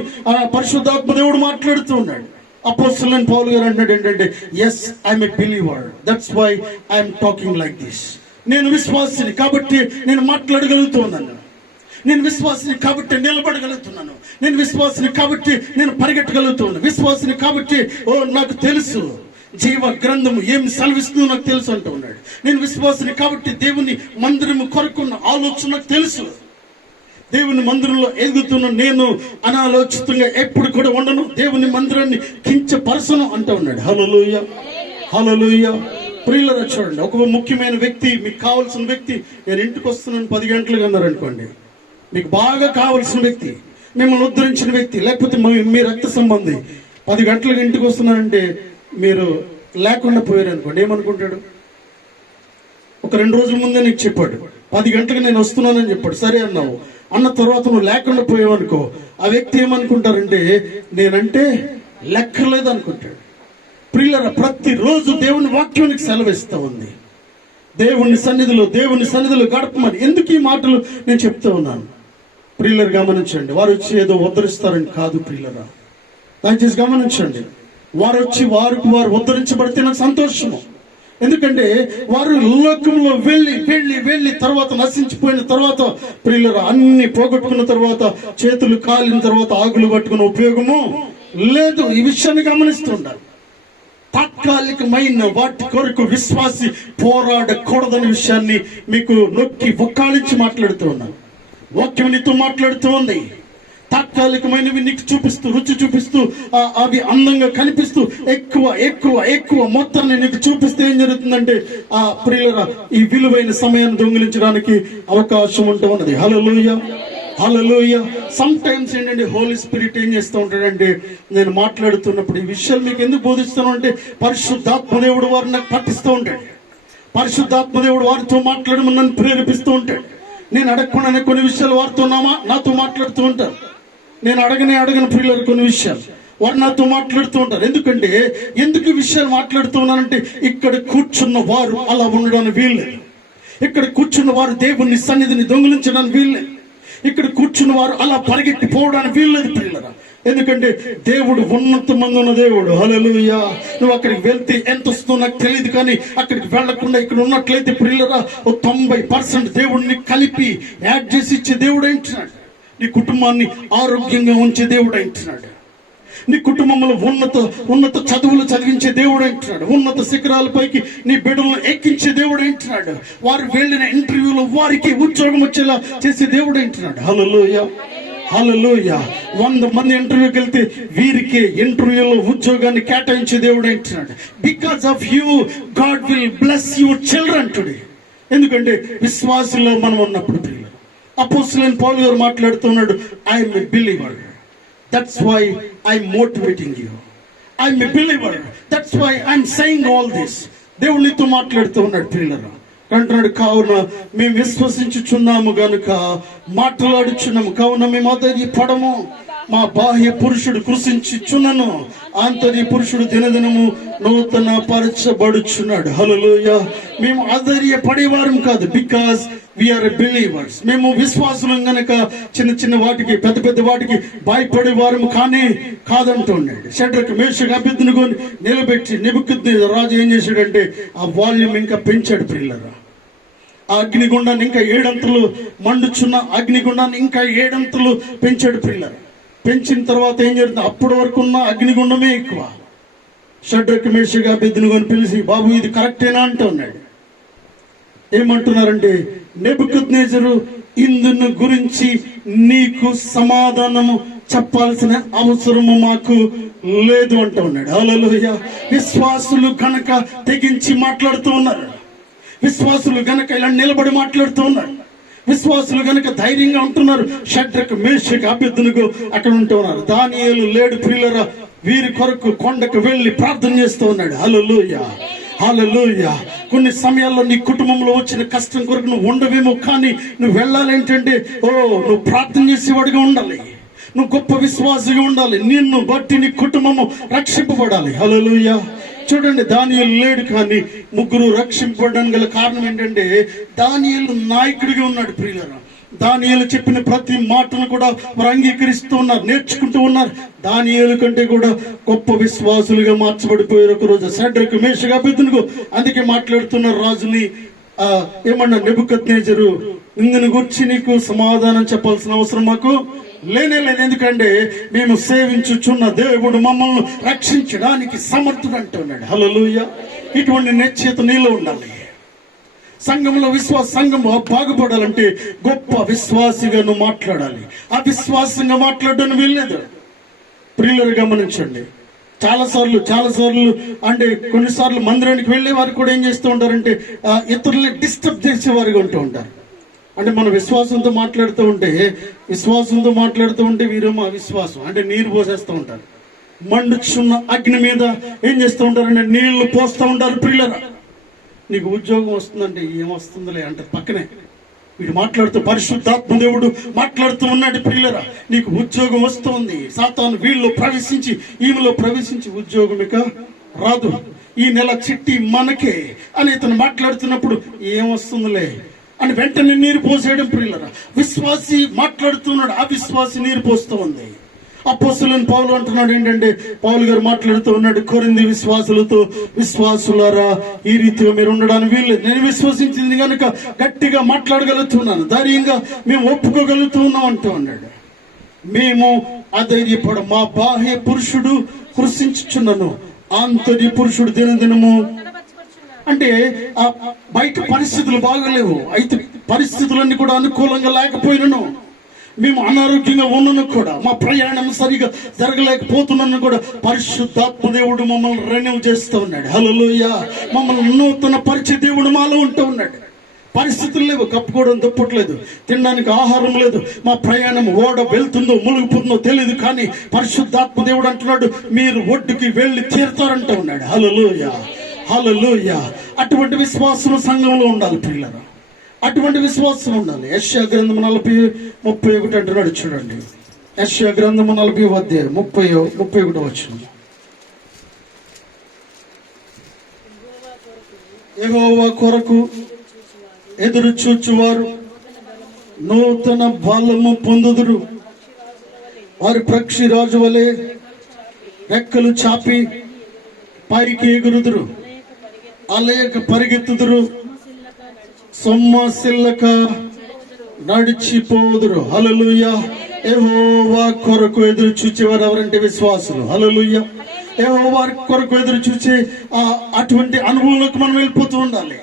పరిశుద్ధాత్మ దేవుడు మాట్లాడుతూ ఉన్నాడు. అపోస్తలుడైన పౌలు గారు అంటున్నాడు ఏంటంటే, yes I'm a believer, that's why I'm talking like this. నేను విశ్వాసిని కాబట్టి నేను మాట్లాడగలుగుతూ ఉన్నాను. నేను విశ్వాసిని కాబట్టి నిలబడగలుగుతున్నాను. నేను విశ్వాసిని కాబట్టి నేను పరిగెట్టగలుగుతున్నాను. విశ్వాసిని కాబట్టి నాకు తెలుసు జీవ గ్రంథము ఏం సెలవిస్తుందో నాకు తెలుసు అంటూ ఉన్నాడు. నేను విశ్వాసిని కాబట్టి దేవుని మందిరము కొరకున్న ఆలోచన నాకు తెలుసు. దేవుని మందిరంలో ఎదుగుతున్న నేను అనాలోచితంగా ఎప్పుడు కూడా ఉండను. దేవుని మందిరాన్ని కించపరచను అంటూ ఉన్నాడు. హల్లెలూయా హల్లెలూయా. ప్రియులారా చూడండి, ఒక ముఖ్యమైన వ్యక్తి, మీకు కావాల్సిన వ్యక్తి, నేను ఇంటికి వస్తున్నాను 10 గంటలకు అన్నారు అనుకోండి, మీకు బాగా కావాల్సిన వ్యక్తి, మిమ్మల్ని ఉద్ధరించిన వ్యక్తి, లేకపోతే మీ రక్త సంబంధి 10 గంటలకు ఇంటికి వస్తున్నానంటే మీరు లేకుండా పోయారు అనుకోండి, ఏమనుకుంటాడు? ఒక 2 రోజుల ముందే నీకు చెప్పాడు, 10 గంటలకు నేను వస్తున్నానని చెప్పాడు, సరే అన్నావు. అన్న తర్వాత నువ్వు లేకుండా పోయావనుకో, ఆ వ్యక్తి ఏమనుకుంటారంటే నేనంటే లెక్కలేదు అనుకుంటాడు. ప్రియులారా, ప్రతిరోజు దేవుని వాక్యానికి సెలవిస్తూ ఉంది. దేవుని సన్నిధిలో గడపమని. ఎందుకు ఈ మాటలు నేను చెప్తూ ఉన్నాను? ప్రియులారా గమనించండి, వారు వచ్చి ఏదో ఉద్ధరిస్తారని కాదు. ప్రియులారా దయచేసి గమనించండి, వారు వచ్చి వారు ఉద్ధరించబడితే నాకు సంతోషము. ఎందుకంటే వారు లోకంలో వెళ్ళి తర్వాత నశించిపోయిన తర్వాత, ప్రియులారా అన్ని పోగొట్టుకున్న తర్వాత, చేతులు కాలిన తర్వాత ఆకులు పట్టుకున్న ఉపయోగము లేదు. ఈ విషయాన్ని గమనిస్తుండాలి. తాత్కాలికమైన వాటి కొరకు విశ్వాసి పోరాడకూడదనే విషయాన్ని మీకు నొక్కి ఒక్కాలించి మాట్లాడుతూ ఉన్నాను. వాక్యం నీతో మాట్లాడుతూ ఉంది. తాత్కాలికమైనవి నీకు చూపిస్తూ, రుచి చూపిస్తూ, అవి అందంగా కనిపిస్తూ ఎక్కువ మొత్తాన్ని నీకు చూపిస్తే ఏం జరుగుతుందంటే ప్రియులారా ఈ విలువైన సమయాన్ని దొంగిలించడానికి అవకాశం ఉంటూ ఉన్నది. హల్లెలూయా హల్లెలూయా. సమ్ టైమ్స్ ఏంటంటే హోలీ స్పిరిట్ ఏం చేస్తూ ఉంటాడంటే, నేను మాట్లాడుతున్నప్పుడు ఈ విషయాలు మీకు ఎందుకు బోధిస్తాను అంటే, పరిశుద్ధాత్మదేవుడు వారిని నాకు పట్టిస్తూ ఉంటాడు. పరిశుద్ధాత్మదేవుడు వారితో మాట్లాడమని నన్ను ప్రేరేపిస్తూ ఉంటాడు. నేను అడగకుండానే కొన్ని విషయాలు వారితో నాతో మాట్లాడుతూ ఉంటారు. నేను అడగని ప్రియులారా కొన్ని విషయాలు వారు నాతో మాట్లాడుతూ ఉంటారు. ఎందుకు ఈ విషయాలు మాట్లాడుతూ ఉన్నానంటే, ఇక్కడ కూర్చున్న వారు అలా ఉండడానికి వీల్లేదు. ఇక్కడ కూర్చున్న వారు దేవుని సన్నిధిని దొంగిలించడానికి వీల్లేదు. ఇక్కడ కూర్చున్న వారు అలా పరిగెట్టి పోవడానికి వీల్లేదు ప్రియులారా. ఎందుకంటే దేవుడు ఉన్నతమందున్న దేవుడు. హల్లెలూయా. నువ్వు అక్కడికి వెళ్తే ఎంత వస్తుందో నాకు తెలియదు, కానీ అక్కడికి వెళ్లకుండా ఇక్కడ ఉన్నట్లయితే ప్రియులారా 90% దేవుడిని కలిపి యాడ్ చేసి ఇచ్చే దేవుడు అంటున్నాడు. నీ కుటుంబాన్ని ఆరోగ్యంగా ఉంచే దేవుడు అంటున్నాడు. నీ కుటుంబంలో ఉన్నత చదువులు చదివించే దేవుడు అంటున్నాడు. ఉన్నత శిఖరాలపైకి నీ బిడ్డలను ఎక్కించే దేవుడు అంటున్నాడు. వారు వెళ్ళిన ఇంటర్వ్యూలో వారికి ఉద్యోగం వచ్చేలా చేసే దేవుడు అంటున్నాడు. హల్లెలూయా హల్లెలూయా. 100 మంది ఇంటర్వ్యూకి వెళ్తే వీరికి ఇంటర్వ్యూలో ఉద్యోగాన్ని కేటాయించే దేవుడు అంటున్నాడు. Because of you God will bless your children today. ఎందుకంటే విశ్వాసంలో మనం ఉన్నప్పుడు ప్రియులు, అపోస్తలుడైన పౌలు గారు మాట్లాడుతున్నాడు, I'm a believer, that's why I'm motivating you. I'm a believer, that's why I'm saying all this. దేవుడు నీతో మాట్లాడుతూ ఉన్నాడు ప్రియులారా. అంటున్నాడు, కావున మేము విశ్వసించుచున్నాము గనుక మాట్లాడుచున్నాము, కావున మేము అధైర్యపడము. మా బాహ్య పురుషుడు కృషించుచున్నను, ఆంతర్య పురుషుడు దినదినము నూతన పరచబడుచున్నాడు. హల్లెలూయా. మేము అధైర్యపడేవారం కాదు, బికాజ్ వీఆర్ బిలీవర్స్. మేము విశ్వాసులం గనక చిన్న వాటికి పెద్ద వాటికి భయపడేవారం కాదంటున్నాడు. షడ్రకు మేషకు అబేద్నెగోను నిలబెట్టి నెబుకద్నెజరు రాజు ఏం చేశాడంటే ఆ వాల్యూమ్ ఇంకా పెంచాడు ప్రియులారా. ఆ అగ్నిగుండాన్ని ఇంకా 7 అంతలు మండుచున్న అగ్నిగుండాన్ని ఇంకా 7 అంతలు పెంచాడు ప్రియులారా. పెంచిన తర్వాత ఏం జరుగుతుంది? అప్పటి వరకు ఉన్న అగ్నిగుండమే ఎక్కువ. షడ్రక్ మేషక్ అబేద్నెగోను పిలిచి, బాబు ఇది కరెక్టేనా అంటూ ఉన్నాడు. ఏమంటున్నారంటే, నెబుకద్నెజరు ఇందును గురించి నీకు సమాధానము చెప్పాల్సిన అవసరము మాకు లేదు అంటూ ఉన్నాడు. హల్లెలూయా. విశ్వాసులు గనక తెగించి మాట్లాడుతూ ఉన్నారు, విశ్వాసులు గనక ఇలా నిలబడి మాట్లాడుతూ ఉన్నారు, విశ్వాసులు గనక ధైర్యంగా ఉంటున్నారు. షడ్రక్ మేషక్ అబేద్నెగో అక్కడ ఉంటూ ఉన్నారు. దానియేలు లేడు ప్రియులరా, వీరి కొరకు కొండకు వెళ్ళి ప్రార్థన చేస్తూ ఉన్నాడు. హల్లెలూయా, హల్లెలూయా. కొన్ని సమయాల్లో నీ కుటుంబంలో వచ్చిన కష్టం కొరకు నువ్వు ఉండవేమో, కానీ నువ్వు వెళ్ళాలి ఏంటంటే, నువ్వు ప్రార్థన చేసేవాడిగా ఉండాలి, నువ్వు గొప్ప విశ్వాసిగా ఉండాలి, నిన్ను బట్టి నీ కుటుంబము రక్షింపబడాలి. హల్లెలూయా. చూడండి, దానియేలు లేడు, కానీ ముగ్గురు రక్షింపబడడానికి గల కారణం ఏంటంటే, దానియేలు నాయకుడిగా ఉన్నాడు ప్రియులారా. దానియేలు చెప్పిన ప్రతి మాటను కూడా వారు అంగీకరిస్తూ ఉన్నారు, నేర్చుకుంటూ ఉన్నారు. దానియేలు కంటే కూడా గొప్ప విశ్వాసులుగా మార్చబడిపోయారు ఒకరోజు షడ్రక్ మేషక్ అబేద్నెగో. అందుకే మాట్లాడుతున్నారు రాజుని, ఏమన్నా, నెబుకద్నెజరు ఇందుని గురించి నీకు సమాధానం చెప్పాల్సిన అవసరం మాకు లేనే లేదు, ఎందుకంటే మేము సేవించుచున్న దేవుడు మమ్మల్ని రక్షించడానికి సమర్థుడు అంటున్నాడు. హల్లెలూయా. ఇటువంటి నిశ్చయత నీలో ఉండాలి. సంఘంలో సంఘం బాగుపడాలంటే గొప్ప విశ్వాసిగా నువ్వు మాట్లాడాలి. అవిశ్వాసంగా మాట్లాడడం వీల్లేదు. ప్రియులను గమనించండి, చాలా సార్లు అంటే కొన్నిసార్లు మందిరానికి వెళ్ళే వారు కూడా ఏం చేస్తూ ఉంటారంటే, ఇతరుల్ని డిస్టర్బ్ చేసేవారుగా ఉంటూ ఉంటారు. అంటే మన విశ్వాసంతో మాట్లాడుతూ ఉంటే వీరేమో అవిశ్వాసం అంటే నీరు పోసేస్తూ ఉంటారు. మండుచున్న అగ్ని మీద ఏం చేస్తూ ఉంటారంటే నీళ్లు పోస్తూ ఉంటారు. ప్రియులరా, నీకు ఉద్యోగం వస్తుందంటే ఏమొస్తుందిలే అంటే పక్కనే వీడు మాట్లాడుతూ, పరిశుద్ధాత్మ దేవుడు మాట్లాడుతూ ఉన్నాడు. ప్రియులరా, నీకు ఉద్యోగం వస్తుంది, సాతాను వీళ్ళు ప్రవేశించి ఈమెలో ప్రవేశించి ఉద్యోగం ఇక రాదు, ఈ నెల చిట్టి మనకే అని ఇతను మాట్లాడుతున్నప్పుడు ఏమొస్తుందిలే అని వెంటనే నీరు పోసేయడం. ప్రియులరా, విశ్వాసి మాట్లాడుతున్నాడు, అవిశ్వాసి నీరు పోస్తూ ఉంది. అపోస్తలుడైన పౌలు అంటున్నాడు ఏంటంటే, పౌలు గారు మాట్లాడుతూ ఉన్నాడు, కొరింథీ విశ్వాసులారా, ఈ రీతిగా మీరు ఉండడానికి వీల్లేదు. నేను విశ్వసించింది కనుక గట్టిగా మాట్లాడగలుగుతున్నాను, ధైర్యంగా మేము ఒప్పుకోగలుగుతున్నాం అంటూ ఉన్నాడు. మేము అధైర్యపడ, మా బాహ్య పురుషుడు కృషించుచున్నను, ఆంతర్య పురుషుడు దినదినము. అంటే ఆ బయట పరిస్థితులు బాగలేవు, అయితే పరిస్థితులన్నీ కూడా అనుకూలంగా లేకపోయినను, మేము అనారోగ్యంగా ఉన్నను కూడా, మా ప్రయాణం సరిగా జరగలేకపోతున్నాను కూడా, పరిశుద్ధాత్మ దేవుడు మమ్మల్ని రెన్యూ చేస్తూ ఉన్నాడు. హల్లెలూయా. మమ్మల్ని నూతన పరిచయ దేవుడు మాలో ఉంటూ ఉన్నాడు. పరిస్థితులు లేవు, కప్పుకోవడం దుప్పట్లేదు, తినడానికి ఆహారం లేదు, మా ప్రయాణం ఓడ వెళ్తుందో మునిగిపోతుందో తెలియదు, కానీ పరిశుద్ధాత్మ దేవుడు అంటున్నాడు, మీరు ఒడ్డుకి వెళ్ళి తీరుతారంటూ ఉన్నాడు. హల్లెలూయా, హల్లెలూయా. అటువంటి విశ్వాసం సంఘంలో ఉండాలి ప్రియులారా, అటువంటి విశ్వాసం ఉండాలి. యెషయా గ్రంథము 40:31 అంటున్నాడు. చూడండి, యెషయా గ్రంథము 40:31 వచనం. యెహోవా కొరకు ఎదురు చూచువారు నూతన బలము పొందుదురు, వారి పక్షిరాజు వలె రెక్కలు చాపి పైకి ఎగురుదురు, అలేక పరిగెత్తుదురు, సొమ్మసిల్లక నడిచిపోదురు. హల్లెలూయా. యెహోవా కొరకు ఎదురు చూచేవారు ఎవరంటే విశ్వాసులు. హల్లెలూయా. యెహోవా కొరకు ఎదురు చూచే అటువంటి అనుభవంలోకి మనం వెళ్ళిపోతూ ఉండాలి.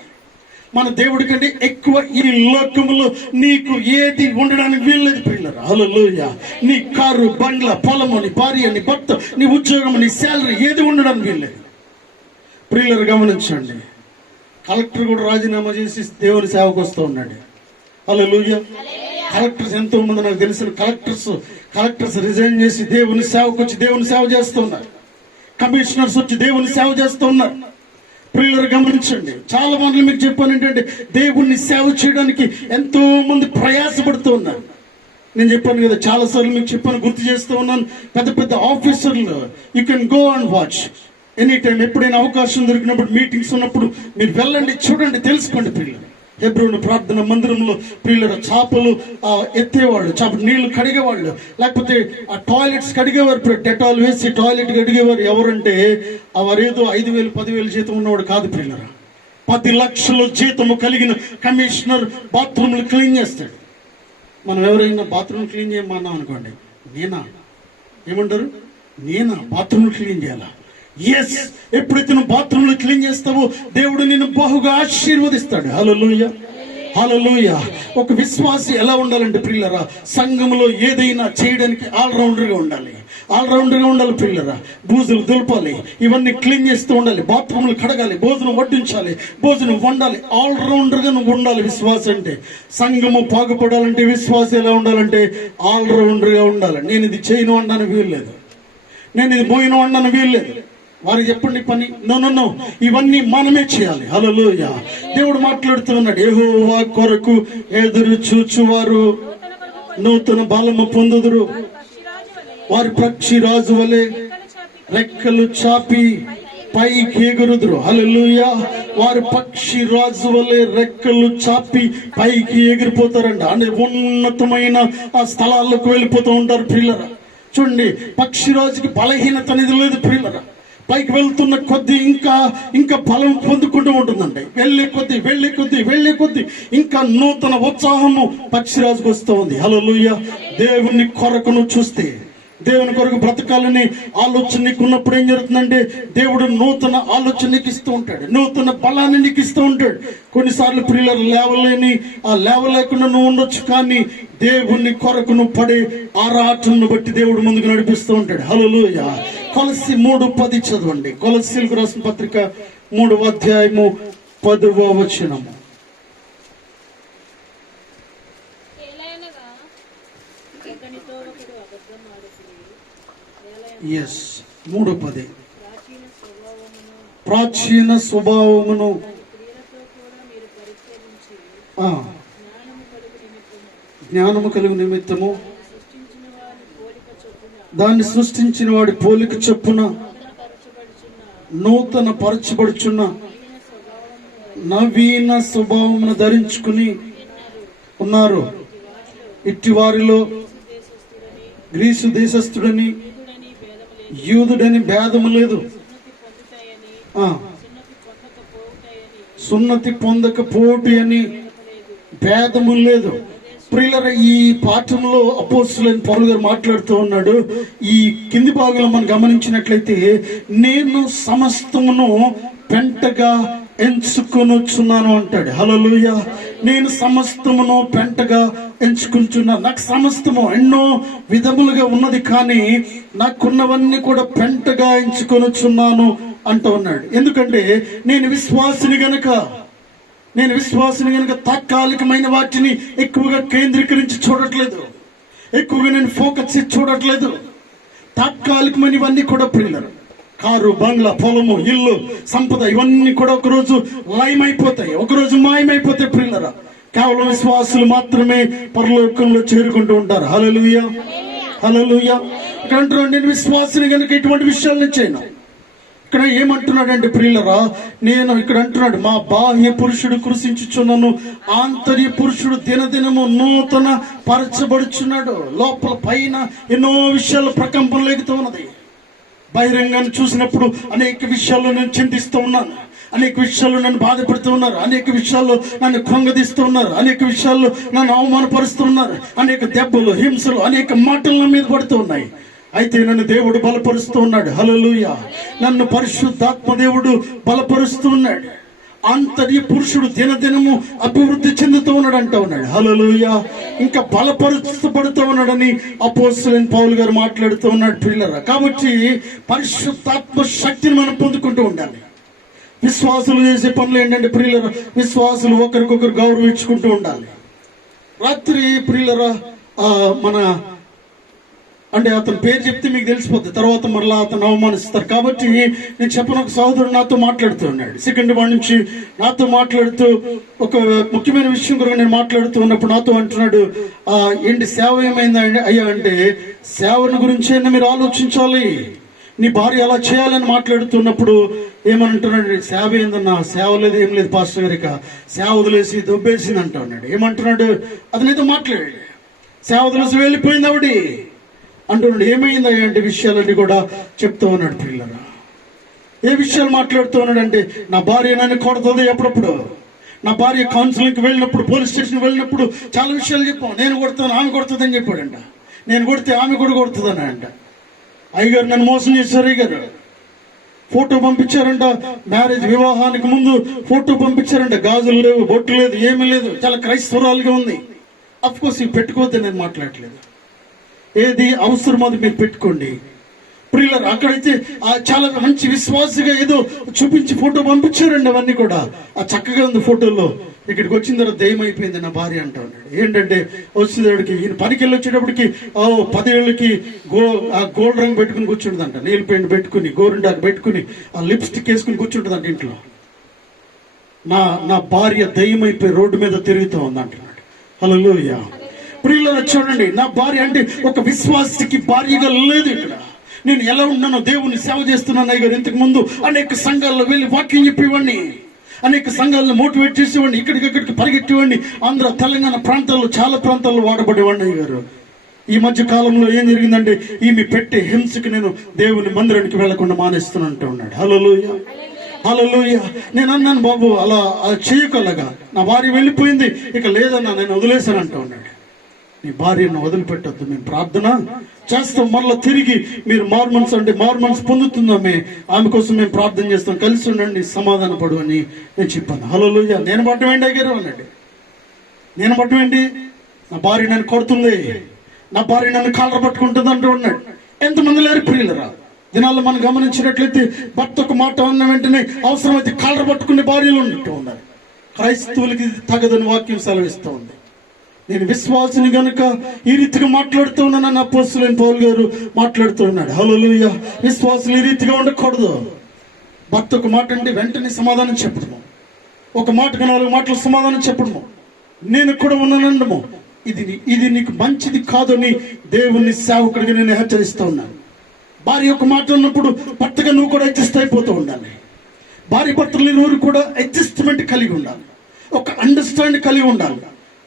మన దేవుడి కంటే ఎక్కువ ఈ లోకములో నీకు ఏది ఉండడానికి వీల్లేదు ప్రియులారా. హల్లెలూయా. నీ కారు, బంగ్లా, పొలము, నీ భార్య, నీ భర్త, నీ ఉద్యోగం, నీ శాలరీ ఏది ఉండడానికి వీల్లేదు. ప్రియులారా గమనించండి, కలెక్టర్ కూడా రాజీనామా చేసి దేవుని సేవకు వస్తూ ఉన్నాడు. హల్లెలూయా. కలెక్టర్స్ ఎంతో మంది నాకు తెలిసిన కలెక్టర్స్ రిజైన్ చేసి దేవుని సేవకు వచ్చి దేవుని సేవ చేస్తూ ఉన్నారు. కమిషనర్స్ వచ్చి దేవుని సేవ చేస్తూ ఉన్నారు. ప్రియులారా గమనించండి, చాలా మంది మీకు చెప్పాను ఏంటంటే, దేవుణ్ణి సేవ చేయడానికి ఎంతో మంది ప్రయాసపడుతూ ఉన్నారు. నేను చెప్పాను కదా, చాలా సార్లు మీకు చెప్పాను, గుర్తు చేస్తూ ఉన్నాను. పెద్ద పెద్ద ఆఫీసర్లు, you can go and watch any time, ఎప్పుడైనా అవకాశం దొరికినప్పుడు, మీటింగ్స్ ఉన్నప్పుడు మీరు వెళ్ళండి, చూడండి, తెలుసుకోండి. ప్రియులు హెబ్రోను ప్రార్థన మందిరంలో ప్రియుల చేపలు ఎత్తేవాళ్ళు, నీళ్లు కడిగేవాళ్ళు, లేకపోతే ఆ టాయిలెట్స్ కడిగేవారు, డెటాల్ వేసి టాయిలెట్ కడిగేవారు. ఎవరంటే వారేదో 5,000 10,000 జీతం ఉన్నవాడు కాదు ప్రియులరా. 10 లక్షల జీతము కలిగిన కమిషనర్ బాత్రూమ్లు క్లీన్ చేస్తాడు. మనం ఎవరైనా బాత్రూమ్ క్లీన్ చేయమన్నాం అనుకోండి, నేనా ఏమంటారు, నేనా బాత్రూమ్ క్లీన్ చేయాలా, ఎస్, ఎప్పుడైతే నువ్వు బాత్రూంలో క్లీన్ చేస్తావో దేవుడు నిన్ను బహుగా ఆశీర్వదిస్తాడు. హల్లెలూయా, హల్లెలూయా. ఒక విశ్వాసి ఎలా ఉండాలంటే ప్రియులరా, సంఘంలో ఏదైనా చేయడానికి ఆల్రౌండర్గా ఉండాలి. ఆల్రౌండర్గా ఉండాలి ప్రియులరా. బూజులు దులపాలి, ఇవన్నీ క్లీన్ చేస్తూ ఉండాలి, బాత్రూములు కడగాలి, భోజనం వడ్డించాలి, భోజనం వండాలి. ఆల్రౌండర్గా నువ్వు ఉండాలి విశ్వాసం అంటే. సంఘము బాగుపడాలంటే విశ్వాసం ఎలా ఉండాలంటే ఆల్రౌండర్గా ఉండాలి. నేను ఇది చేయను అనడానికి వీల్లేదు, నేను ఇది మోయను అనడానికి వీల్లేదు. వారికి చెప్పండి పని, నో, ఇవన్నీ మనమే చేయాలి. హల్లెలూయా. దేవుడు మాట్లాడుతూ ఉన్నాడు, యెహోవా కొరకు ఎదురు చూచువారు నూతన బలము పొందుదురు, వారి పక్షిరాజు వలె రెక్కలు చాపి పైకి ఎగురుదురు. హల్లెలూయా. వారి పక్షిరాజు వలె రెక్కలు చాపి పైకి ఎగిరిపోతారంట. అంటే ఉన్నతమైన ఆ స్థలాలకు వెళ్ళిపోతూ ఉంటారు ప్రియులరా. చూడండి, పక్షిరాజుకి బలహీనత అనేది లేదు ప్రియులరా. పైకి వెళ్తున్న కొద్దీ ఇంకా బలం పొందుకుంటూ ఉంటుందండి. వెళ్ళే కొద్దీ ఇంకా నూతన ఉత్సాహము పక్షిరాజుకు వస్తూ ఉంది. హల్లెలూయా. దేవుని కొరకు నువ్వు చూస్తే, దేవుని కొరకు బ్రతకాలని ఆలోచన నీకు ఉన్నప్పుడు ఏం జరుగుతుందంటే దేవుడు నూతన ఆలోచన నీకు ఇస్తూ ఉంటాడు, నూతన బలాన్ని నీకు ఇస్తూ ఉంటాడు. కొన్నిసార్లు ప్రియులు లేవలేకుండా నువ్వు ఉండొచ్చు, కానీ దేవుని కొరకు నువ్వు పడే ఆరాటను బట్టి దేవుడు ముందుకు నడిపిస్తూ ఉంటాడు. హల్లెలూయా. కొలస్సీ 3:10 చదవండి. కొలస్సీలకు రాసిన పత్రిక 3వ అధ్యాయము 10వ వచనము. ఎస్, 3:10. ప్రాచీన స్వభావమును జ్ఞానము కలుగు నిమిత్తము దాన్ని సృష్టించిన వాడి పోలిక చొప్పున నూతన పరచబడుచున్న నవీన స్వభావమును ధరించుకుని ఉన్నారు. ఇట్టి వారిలో గ్రీసు దేశస్థుడని యూదుడని భేదము లేదు, సున్నతి పొందకపోటి అని భేదము లేదు. ప్రియులరా, ఈ పాఠంలో అపోస్తలుడైన పౌలు గారు మాట్లాడుతూ ఉన్నాడు. ఈ కింది భాగంలో మనం గమనించినట్లయితే, నేను సమస్తమును పెంటగా ఎంచుకొనొచ్చున్నాను అంటాడు. హల్లెలూయా. నేను సమస్తమును పెంటగా ఎంచుకుంటున్నాను. నాకు సమస్తము ఎన్నో విధములుగా ఉన్నది, కానీ నాకున్నవన్నీ కూడా పెంటగా ఎంచుకొనొచ్చున్నాను అంటూ ఉన్నాడు. ఎందుకంటే నేను విశ్వాసిని గనుక తాత్కాలికమైన వాటిని ఎక్కువగా కేంద్రీకరించి చూడట్లేదు, ఎక్కువగా నేను ఫోకస్ చేసి చూడట్లేదు. తాత్కాలికమైనవన్నీ కూడా ప్రియులరు, కారు, బంగ్లా, పొలము, ఇల్లు, సంపద, ఇవన్నీ కూడా ఒకరోజు లయమైపోతాయి, ఒకరోజు మాయమైపోతాయి ప్రియులరా. కేవలం విశ్వాసులు మాత్రమే పరలోకంలో చేరుకుంటూ ఉంటారు. హల్లెలూయా, హల్లెలూయా. ఇక్కడ అంటున్నాడు, నేను విశ్వాసిని కనుక ఇటువంటి విషయాలను చేయను. ఇక్కడ ఏమంటున్నాడంటే ప్రియులరా, నేను ఇక్కడ అంటున్నాడు, మా బాహ్య పురుషుడు కృషించుచున్నాను, ఆంతర్య పురుషుడు దినదినము నూతన పరచబడుచున్నాడు. లోపల పైన ఎన్నో విషయాలు ప్రకంపన లేగుతూ ఉన్నది. బహిరంగాన్ని చూసినప్పుడు అనేక విషయాల్లో నేను చింతిస్తూ ఉన్నాను, అనేక విషయాల్లో నన్ను బాధపడుతూ ఉన్నారు, అనేక విషయాల్లో నన్ను కృంగదీస్తూ ఉన్నారు, అనేక విషయాల్లో నన్ను అవమానపరుస్తూ ఉన్నారు, అనేక దెబ్బలు, హింసలు, అనేక మాటలు నా మీద పడుతూ ఉన్నాయి. అయితే నన్ను దేవుడు బలపరుస్తూ ఉన్నాడు. హల్లెలూయా. నన్ను పరిశుద్ధాత్మ దేవుడు బలపరుస్తూ ఉన్నాడు. ఆంతర్య పురుషుడు దినదినము అభివృద్ధి చెందుతూ ఉన్నాడు అంటూ ఉన్నాడు. హల్లెలూయా. ఇంకా బలపరుచబడుతూ ఉన్నాడని అపోస్తలుడైన పౌలు గారు మాట్లాడుతూ ఉన్నాడు ప్రియులారా. కాబట్టి పరిశుద్ధాత్మ శక్తిని మనం పొందుకుంటూ ఉండాలి. విశ్వాసులు చేసే పనులు ఏంటంటే ప్రియులారా, విశ్వాసులు ఒకరికొకరు గౌరవించుకుంటూ ఉండాలి. రాత్రి ప్రియులారా, మన అంటే అతని పేరు చెప్తే మీకు తెలిసిపోద్ది, తర్వాత మరలా అతను అవమానిస్తారు. కాబట్టి నేను చెప్పిన ఒక సహోదరుడు నాతో మాట్లాడుతూ ఉన్నాడు. సెకండ్ వాడి నుంచి నాతో మాట్లాడుతూ ఒక ముఖ్యమైన విషయం కొరకు నేను మాట్లాడుతూ ఉన్నప్పుడు నాతో అంటున్నాడు, ఏంటి సేవ ఏమైంది అయ్యా అంటే, సేవను గురించి మీరు ఆలోచించాలి, నీ భార్య అలా చేయాలని మాట్లాడుతున్నప్పుడు ఏమంటున్నాడు, సేవ ఏందన్నా, సేవ లేదు, ఏం లేదు పాస్టర్ గారిక, సేవ వదిలేసి దొబ్బేసింది అంటా ఉన్నాడు. ఏమంటున్నాడు, అతనితో మాట్లాడాడు, సేవ వదిలేసి వెళ్ళిపోయింది ఆవిడ అంటున్నాడు. ఏమైంది అంటే విషయాలన్నీ కూడా చెప్తూ ఉన్నాడు పిల్లరా. ఏ విషయాలు మాట్లాడుతూ ఉన్నాడంటే, నా భార్య నన్ను కొడుతుంది ఎప్పుడప్పుడు, నా భార్య కౌన్సిలింగ్కి వెళ్ళినప్పుడు, పోలీస్ స్టేషన్ వెళ్ళినప్పుడు చాలా విషయాలు చెప్పాం. నేను కొడతాను, ఆమె కొడుతుందని చెప్పాడంట. నేను కొడితే ఆమె కూడా కొడుతుందని అంట. అయ్యగారు నన్ను మోసం చేశారు, అయ్యగారు ఫోటో పంపించారంట, మ్యారేజ్ వివాహానికి ముందు ఫోటో పంపించారంట. గాజులు లేవు, బొట్టు లేదు, ఏమీ లేదు, చాలా క్రైస్తవురాలుగా ఉంది. అఫ్ కోర్స్ ఇవి పెట్టుకోవద్దని నేను మాట్లాడలేదు. ఏది అవసరమో అది మీరు పెట్టుకోండి. ప్రియులారా, అక్కడైతే చాలా మంచి విశ్వాసగా ఏదో చూపించి ఫోటో పంపించారండి. అవన్నీ కూడా చక్కగా ఉంది ఫోటోల్లో. ఇక్కడికి వచ్చిన తర్వాత దయ్యం అయిపోయింది నా భార్య అంటా ఉన్నాడు. ఏంటంటే వచ్చేటప్పటికి ఈయన పనికి వెళ్ళి వచ్చేటప్పటికి 10 ఏళ్ళకి గోల్డ్ రంగు పెట్టుకుని కూర్చుంటుందంట, నీళ్ళు పెయింట్ పెట్టుకుని, గోరింటాకు పెట్టుకుని, ఆ లిప్స్టిక్ వేసుకుని కూర్చుంటుందంట ఇంట్లో. నా భార్య దయ్యం అయిపోయి రోడ్డు మీద తిరుగుతూ ఉంది అంటున్నాడు. హల్లెలూయా. ప్రియులారా చూడండి, నా భార్య అంటే ఒక విశ్వాసికి భార్యగా లేదు. ఇక్కడ నేను ఎలా ఉన్నానో, దేవుని సేవ చేస్తున్నాను అయ్య గారు. ఇంతకు ముందు అనేక సంఘాల్లో వెళ్ళి వాక్యం చెప్పేవాడిని, అనేక సంఘాలను మోటివేట్ చేసేవాడిని, ఇక్కడికి పరిగెట్టేవాడిని. ఆంధ్ర తెలంగాణ ప్రాంతాల్లో చాలా ప్రాంతాల్లో వాడబడేవాడిని అయ్య గారు. ఈ మధ్య కాలంలో ఏం జరిగిందంటే ఈమె పెట్టే హింసకి నేను దేవుని మందిరానికి వెళ్లకుండా మానేస్తున్నట్టు ఉన్నాడు. హల్లెలూయా, హల్లెలూయా. నేను అన్నాను, బాబు అలా చేయకలగా, నా భార్య వెళ్ళిపోయింది, ఇక లేదన్నా, నేను వదిలేశానంటూ ఉన్నాడు. నీ భార్యను వదిలిపెట్టద్దు, మేము ప్రార్థన చేస్తాం, మరలా తిరిగి మీరు మార్మన్స్ అంటే మార్మన్స్ పొందుతుందామే, ఆమె కోసం మేము ప్రార్థన చేస్తాం, కలిసి ఉండండి, సమాధాన పడు అని నేను చెప్పాను. హల్లెలూయా. నేను పట్టమేంటి అయ్యారు అన్నాడు. నేను పట్టమేంటి, నా భార్య నన్ను కొడుతుంది, నా భార్య నన్ను కాళ్ళ పట్టుకుంటుంది అంటూ ఉన్నాడు. ఎంతమంది లేరు ప్రియులరా దినాల్లో మనం గమనించినట్లయితే, భర్త ఒక మాట అన్న వెంటనే అవసరమైతే కాళ్ళ పట్టుకునే భార్యలు ఉంటూ ఉన్నారు. క్రైస్తవులకి తగదని వాక్యం సెలవిస్తూ ఉంది. నేను విశ్వాసిని గనుక ఈ రీతిగా మాట్లాడుతూ ఉన్నాను. అపోస్తలుడైన పౌలు గారు మాట్లాడుతూ ఉన్నాడు. హల్లెలూయా. విశ్వాసులు ఈ రీతిగా ఉండకూడదు. భర్త ఒక మాట అంటే వెంటనే సమాధానం చెప్పడము, ఒక మాటకు 4 మాటలు సమాధానం చెప్పడము, నేను కూడా ఉన్నానండము, ఇది నీకు మంచిది కాదని దేవుని సేవకుడిగా నేను హెచ్చరిస్తూ ఉన్నాను. భార్య ఒక మాట ఉన్నప్పుడు భర్తగా నువ్వు కూడా అడ్జస్ట్ అయిపోతూ ఉండాలి. భార్య భర్తలు ఇరువురు కూడా అడ్జస్ట్మెంట్ కలిగి ఉండాలి, ఒక అండర్స్టాండ్ కలిగి ఉండాలి.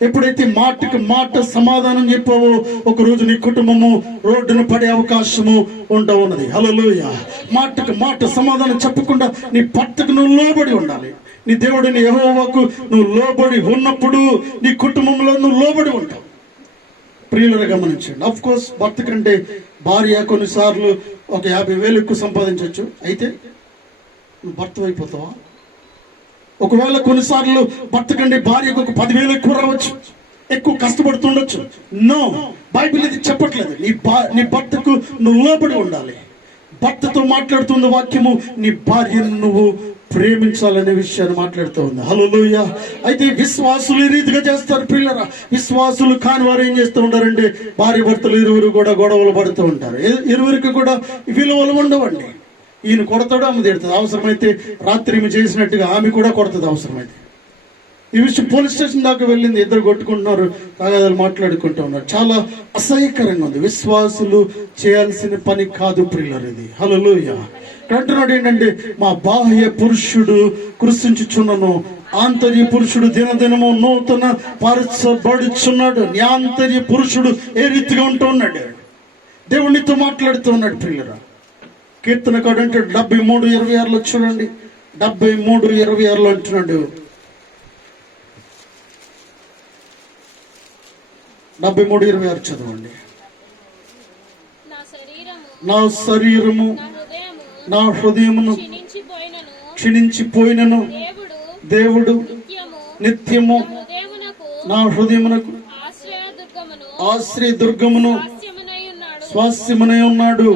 ఎప్పుడైతే మాటకు మాట సమాధానం చెప్పావో, ఒక రోజు నీ కుటుంబము రోడ్డును పడే అవకాశము ఉన్నది. హల్లెలూయా. మాటకు మాట సమాధానం చెప్పకుండా నీ భర్తకు నువ్వు లోబడి ఉండాలి. నీ దేవుడిని యెహోవాకు నువ్వు లోబడి ఉన్నప్పుడు నీ కుటుంబంలో నువ్వు లోబడి ఉంటావు. ప్రియులను గమనించండి. అఫ్ కోర్స్ భర్త కంటే భార్య కొన్నిసార్లు ఒక 50,000 ఎక్కువ సంపాదించవచ్చు. అయితే నువ్వు భర్త అయిపోతావా? ఒకవేళ కొన్నిసార్లు భర్త కంటే భార్యకు ఒక 10,000 ఎక్కువ రావచ్చు, ఎక్కువ కష్టపడుతుండొచ్చు. నో, బైబిల్ ఇది చెప్పట్లేదు. నీ భర్తకు నువ్వు లోబడి ఉండాలి. భర్తతో మాట్లాడుతున్న వాక్యము నీ భార్యను నువ్వు ప్రేమించాలనే విషయాన్ని మాట్లాడుతూ ఉంది. హల్లెలూయా. అయితే విశ్వాసులు ఈ రీతిగా చేస్తారు ప్రియులారా. విశ్వాసులు కాని వారు ఏం చేస్తూ ఉంటారంటే, భార్య భర్తలు ఇరువురు కూడా గొడవలు పడుతూ ఉంటారు. ఇరువురికి కూడా విలువలు ఉండవండి. ఈయన కొడతాడు, ఆమె తిడుతుంది. అవసరమైతే రాత్రి ఈమె చేసినట్టుగా ఆమె కూడా కొడుతుంది అవసరమైతే. ఈ విషయం పోలీస్ స్టేషన్ దాకా వెళ్ళింది. ఇద్దరు కొట్టుకుంటున్నారు, తగాదాలు మాట్లాడుకుంటూ ఉన్నారు. చాలా అసహ్యకరంగా ఉంది. విశ్వాసులు చేయాల్సిన పని కాదు ప్రియులారా ఇది. హల్లెలూయా. అంటున్నాడు ఏంటంటే, మా బాహ్య పురుషుడు కృషించుచున్నను, ఆంతర్య పురుషుడు దినదినము నూతన పరచబడుచున్నాడు. నీ ఆంతర్య పురుషుడు ఏ రీతిగా ఉంటూ ఉన్నాడు? దేవునితో మాట్లాడుతూ ఉన్నాడు ప్రియులారా. కీర్తనకాడు అంటాడు 73:26 చూడండి. 73:26 అంటున్నాడు. 73:26 చదవండి. నా శరీరము నా హృదయమును క్షీణించిపోయినను దేవుడు నిత్యము నా హృదయమునకు ఆశ్రయ దుర్గమును స్వాస్యమునై ఉన్నాడు.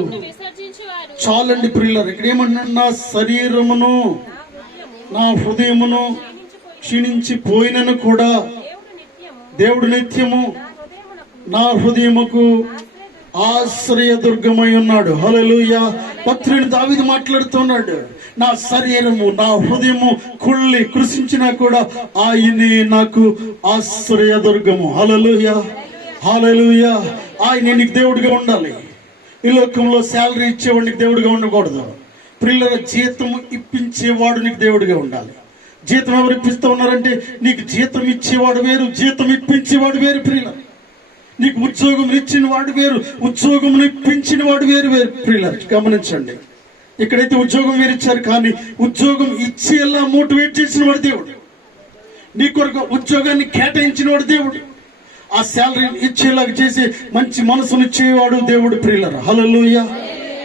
చాలండి ప్రియులారా. ఇక్కడ ఏమన్నాడు? నా శరీరమును నా హృదయమును క్షీణించిపోయినను కూడా దేవుడు నిత్యము నా హృదయముకు ఆశ్రయ దుర్గమై ఉన్నాడు. హల్లెలూయా. భక్తుడు దావీదు మాట్లాడుతున్నాడు, నా శరీరము నా హృదయము కుళ్ళి కృషించినా కూడా ఆయనే నాకు ఆశ్రయ దుర్గము. హల్లెలూయా, హల్లెలూయా. ఆయనే నీకు దేవుడిగా ఉండాలి. ఈ లోకంలో శాలరీ ఇచ్చేవాడు నీకు దేవుడిగా ఉండకూడదు ప్రియుల. జీతం ఇప్పించేవాడు నీకు దేవుడిగా ఉండాలి. జీతం ఎవరు ఇప్పిస్తూ ఉన్నారంటే, నీకు జీతం ఇచ్చేవాడు వేరు, జీతం ఇప్పించేవాడు వేరు ప్రియుల. నీకు ఉద్యోగం ఇచ్చిన వాడు వేరు, ఉద్యోగం ఇప్పించిన వాడు వేరు వేరు ప్రియుల. గమనించండి, ఇక్కడైతే ఉద్యోగం వేరు ఇచ్చారు, కానీ ఉద్యోగం ఇచ్చేలా మోటివేట్ చేసిన వాడు దేవుడు. నీ కొరకు ఉద్యోగాన్ని కేటాయించిన వాడు దేవుడు. ఆ శాలరీని ఇచ్చేలాగా చేసి మంచి మనసును ఇచ్చేవాడు దేవుడు ప్రియులరా. హల్లెలూయా,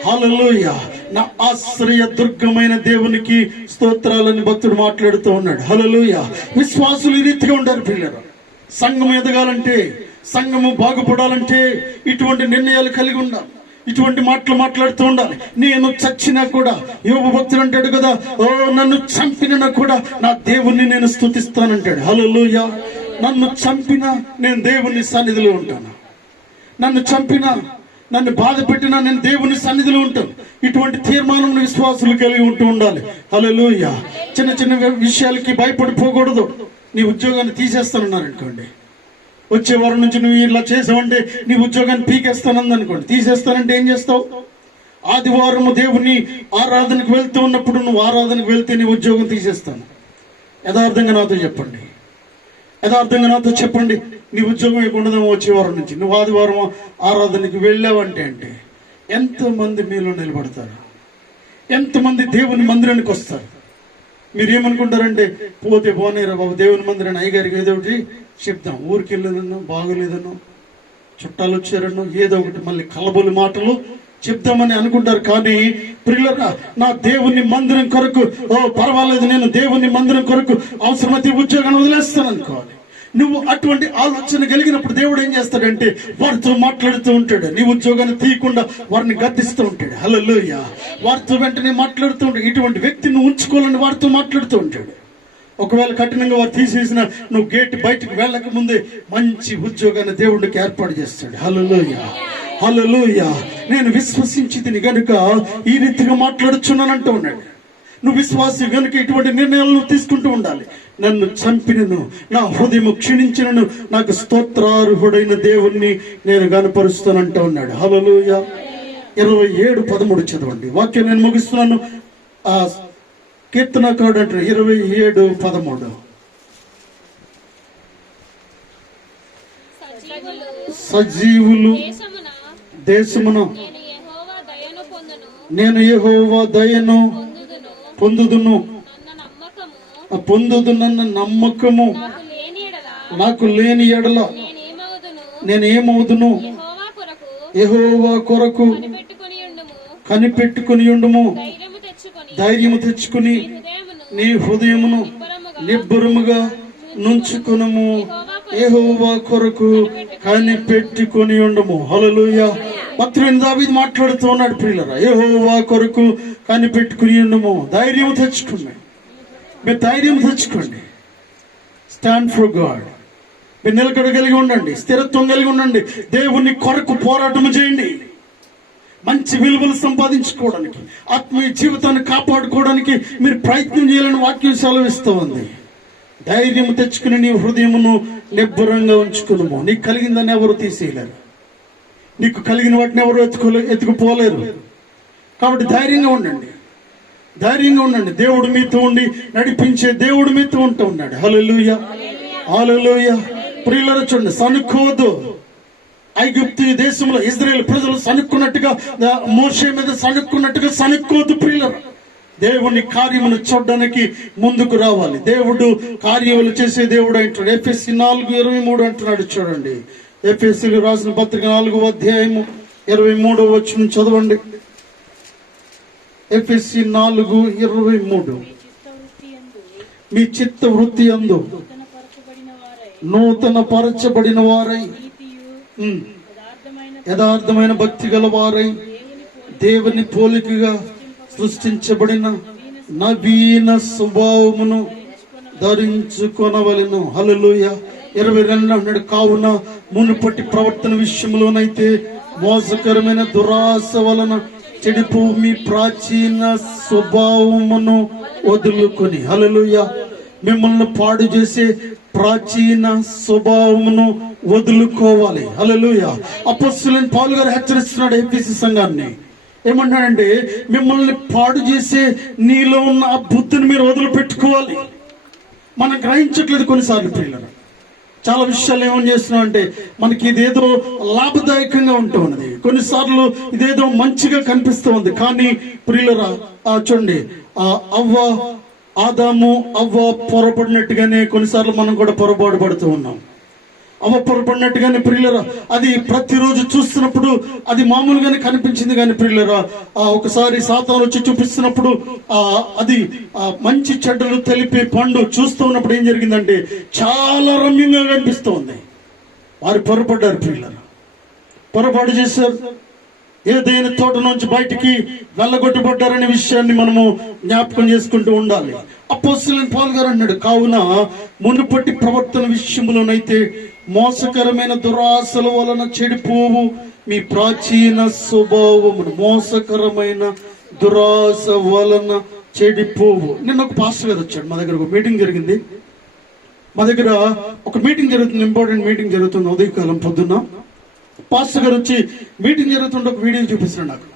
హల్లెలూయా. నా ఆశ్రయ దుర్గమైన దేవునికి స్తోత్రాలని భక్తుడు మాట్లాడుతూ ఉన్నాడు. హల్లెలూయా. విశ్వాసులు ఈ రీతిగా ఉండారు పిల్లలు. సంఘం ఎదగాలంటే, సంఘము బాగుపడాలంటే ఇటువంటి నిర్ణయాలు కలిగి ఉండాలి, ఇటువంటి మాటలు మాట్లాడుతూ ఉండాలి. నేను చచ్చినా కూడా, యోబు భక్తుడు అంటాడు కదా, ఓ నన్ను చంపినా కూడా నా దేవుణ్ణి నేను స్తుతిస్తానంటాడు. హల్లెలూయా. నన్ను చంపినా నేను దేవుని సన్నిధిలో ఉంటాను, నన్ను చంపినా, నన్ను బాధ పెట్టినా నేను దేవుని సన్నిధిలో ఉంటాను. ఇటువంటి తీర్మానం విశ్వాసులు కలిగి ఉంటూ ఉండాలి. హల్లెలూయా. చిన్న చిన్న విషయాలకి భయపడిపోకూడదు. నీ ఉద్యోగాన్ని తీసేస్తానన్నారు అనుకోండి, వచ్చే వారం నుంచి నువ్వు ఇలా చేసావంటే నీ ఉద్యోగాన్ని పీకేస్తానంది అనుకోండి, తీసేస్తానంటే ఏం చేస్తావు? ఆదివారం దేవుని ఆరాధనకు వెళ్తూ ఉన్నప్పుడు నువ్వు ఆరాధనకు వెళ్తే నీ ఉద్యోగం తీసేస్తాను. యథార్థంగా నాతో చెప్పండి, యథార్థంగా నాతో చెప్పండి. నీ ఉద్యోగం ఉండదేమో వచ్చే వారం నుంచి. నువ్వు ఆదివారం ఆరాధనకి వెళ్ళావంటే అంటే ఎంతమంది మీలో నిలబడతారు? ఎంతమంది దేవుని మందిరానికి వస్తారు? మీరేమనుకుంటారంటే, పోతే పోనేరా బాబు దేవుని మందిరాన్ని, అయ్యగారికి ఏదో ఒకటి చెప్దాం, ఊరికి వెళ్ళదన్నో బాగోలేదన్నో చుట్టాలు వచ్చారన్నో ఏదో ఒకటి మళ్ళీ కలబోలి మాటలు చెప్దామని అనుకుంటారు. కానీ ప్రియులారా, నా దేవుని మందిరం కొరకు, ఓ పర్వాలేదు నేను దేవుని మందిరం కొరకు అవసరమైతే ఉద్యోగాన్ని వదిలేస్తాను అనుకోవాలి. నువ్వు అటువంటి ఆలోచన కలిగినప్పుడు దేవుడు ఏం చేస్తాడంటే వారితో మాట్లాడుతూ ఉంటాడు. నీ ఉద్యోగాన్ని తీయకుండా వారిని గద్దిస్తూ ఉంటాడు. హల్లెలూయా. వారితో వెంటనే మాట్లాడుతూ ఉంటాడు. ఇటువంటి వ్యక్తిని ఉంచుకోవాలని వారితో మాట్లాడుతూ ఉంటాడు. ఒకవేళ కఠినంగా వారు తీసేసిన నువ్వు గేట్ బయటకు వెళ్ళక ముందే మంచి ఉద్యోగాన్ని దేవుడికి ఏర్పాటు చేస్తాడు. హల్లెలూయా. హల్లెలూయా. నేను విశ్వసించితిని గనుక ఈ రీతిగా మాట్లాడుచున్నానంటూ ఉన్నాడు. నువ్వు విశ్వాసి గనుక ఇటువంటి నిర్ణయాలు నువ్వు తీసుకుంటూ ఉండాలి. నన్ను చంపినను, నా హృదయము క్షీణించినను, నాకు స్తోత్రార్హుడైన దేవుణ్ణి నేను గనపరుస్తానంటూ ఉన్నాడు. హల్లెలూయా. 27:13 చదవండి. వాక్యం నేను ముగిస్తున్నాను. ఆ కీర్తనకారుడు అంటారు 27:13, సజీవులు దేశమున నేను యెహోవా దయను పొందుదును, నన్న నమ్మకము నాకు లేని ఎడల నేనేమవుదును? యెహోవా కొరకు కనిపెట్టుకుని ఉండుము, ధైర్యము తెచ్చుకుని నీ హృదయమును నిబ్బరముగా నుంచుకునుము, యెహోవా కొరకు కనిపెట్టుకుని ఉండుము. హల్లెలూయా. భక్తుడైన దావీదు మాట్లాడుతూ ఉన్నాడు ప్రియులారా, యెహోవా కొరకు కనిపెట్టుకుని ఉండుము, ధైర్యం తెచ్చుకుని. మీరు ధైర్యం తెచ్చుకోండి. Stand for God. మీరు నిలకడ కలిగి ఉండండి, స్థిరత్వం కలిగి ఉండండి. దేవుని కొరకు పోరాటం చేయండి. మంచి విలువలు సంపాదించుకోవడానికి, ఆత్మీయ జీవితాన్ని కాపాడుకోవడానికి మీరు ప్రయత్నం చేయాలని వాక్యం సెలవిస్తూ ఉంది. ధైర్యం తెచ్చుకుని నీ హృదయమును నిబ్బరంగా ఉంచుకును. నీకు కలిగిందని ఎవరు తీసేయలేరు, నీకు కలిగిన వాటిని ఎవరు ఎత్తుకుపోలేరు. కాబట్టి ధైర్యంగా ఉండండి, ధైర్యంగా ఉండండి. దేవుడు మీతో ఉండి నడిపించే దేవుడు మీతో ఉంటూ ఉన్నాడు. హల్లెలూయా. హల్లెలూయా. ప్రియులారా చూడండి, సనుక్కోవద్దు. ఐగుప్తు దేశంలో ఇజ్రాయేల్ ప్రజలు సనుక్కున్నట్టుగా, మోషే మీద సనుక్కున్నట్టుగా సనుక్కోవద్దు ప్రియులారా. దేవుని కార్యమును చూడడానికి ముందుకు రావాలి. దేవుడు కార్యములు చేసే దేవుడు అంటాడు. ఎఫెసీ 4:23 అంటున్నాడు. చూడండి, ఎఫెసీయులకు రాసిన పత్రిక 4:23 చదవండి. ఎఫెసీ 4:23, మీ చిత్త వృత్తి యందు నూతన పరచబడిన వారై, యథార్థమైన భక్తి గల వారై, దేవుని పోలికగా సృష్టించబడిన నవీన స్వభావమును ధరించుకొనవలెను. హల్లెలూయా. 22 అన్నాడు, కావున మునుపటి ప్రవర్తన విషయంలోనైతే మోసకరమైన దురాశ వలన చెడిపో మీ ప్రాచీన స్వభావమును వదులుకొని. హల్లెలూయా. మిమ్మల్ని పాడు చేసే ప్రాచీన స్వభావమును వదులుకోవాలి. హల్లెలూయా. అపొస్తలుడైన పౌలు గారు హెచ్చరిస్తున్నాడు ఎఫెసీ సంఘాన్ని. ఏమంటాడంటే, మిమ్మల్ని పాడు చేసే నీలో ఉన్న ఆ బుద్ధిని మీరు వదిలిపెట్టుకోవాలి. మనం గ్రహించట్లేదు కొన్నిసార్లు ప్రియులను. చాలా విషయాలు ఏమని చేస్తున్నాం అంటే, మనకి ఇదేదో లాభదాయకంగా ఉంటూ ఉన్నది, కొన్నిసార్లు ఇదేదో మంచిగా కనిపిస్తూ ఉంది. కానీ ప్రియులరా చూడండి, ఆదాము అవ్వ పొరపడినట్టుగానే కొన్నిసార్లు మనం కూడా పొరపాటు పడుతూ ఉన్నాం. అవపరపడినట్టుగానే ప్రియులరా, అది ప్రతిరోజు చూస్తున్నప్పుడు అది మామూలుగానే కనిపించింది కానీ ప్రియులరా, ఒకసారి సాతాను వచ్చి చూపిస్తున్నప్పుడు అది మంచి చెడ్డలు తెలిపే పండు చూస్తూ ఉన్నప్పుడు ఏం జరిగిందంటే చాలా రమ్యంగా కనిపిస్తూ ఉంది. వారు పొరపడ్డారు ప్రియులరా, పొరపాటు చేశారు. ఏదైనా తోట నుంచి బయటికి వెళ్ళగొట్టబడ్డారనే విషయాన్ని మనము జ్ఞాపకం చేసుకుంటూ ఉండాలి. అపోస్తలుడైన పౌలు గారు అన్నాడు, కావున మునుపటి ప్రవర్తన విషయంలోనైతే మోసకరమైన దురాశల వలన చెడిపోవు మీ ప్రాచీన స్వభావమును, మోసకరమైన దురాశ వలన చెడిపోవు. నిన్న ఒక పాస్టర్ గారు వచ్చాడు మా దగ్గర, ఒక మీటింగ్ జరిగింది. మా దగ్గర ఒక మీటింగ్ జరుగుతుంది, ఇంపార్టెంట్ మీటింగ్ జరుగుతుంది ఉదయకాలం పొద్దున్న. పాస్టర్ గారు వచ్చి మీటింగ్ జరుగుతుంటే ఒక వీడియో చూపిస్తున్నాడు. నాకు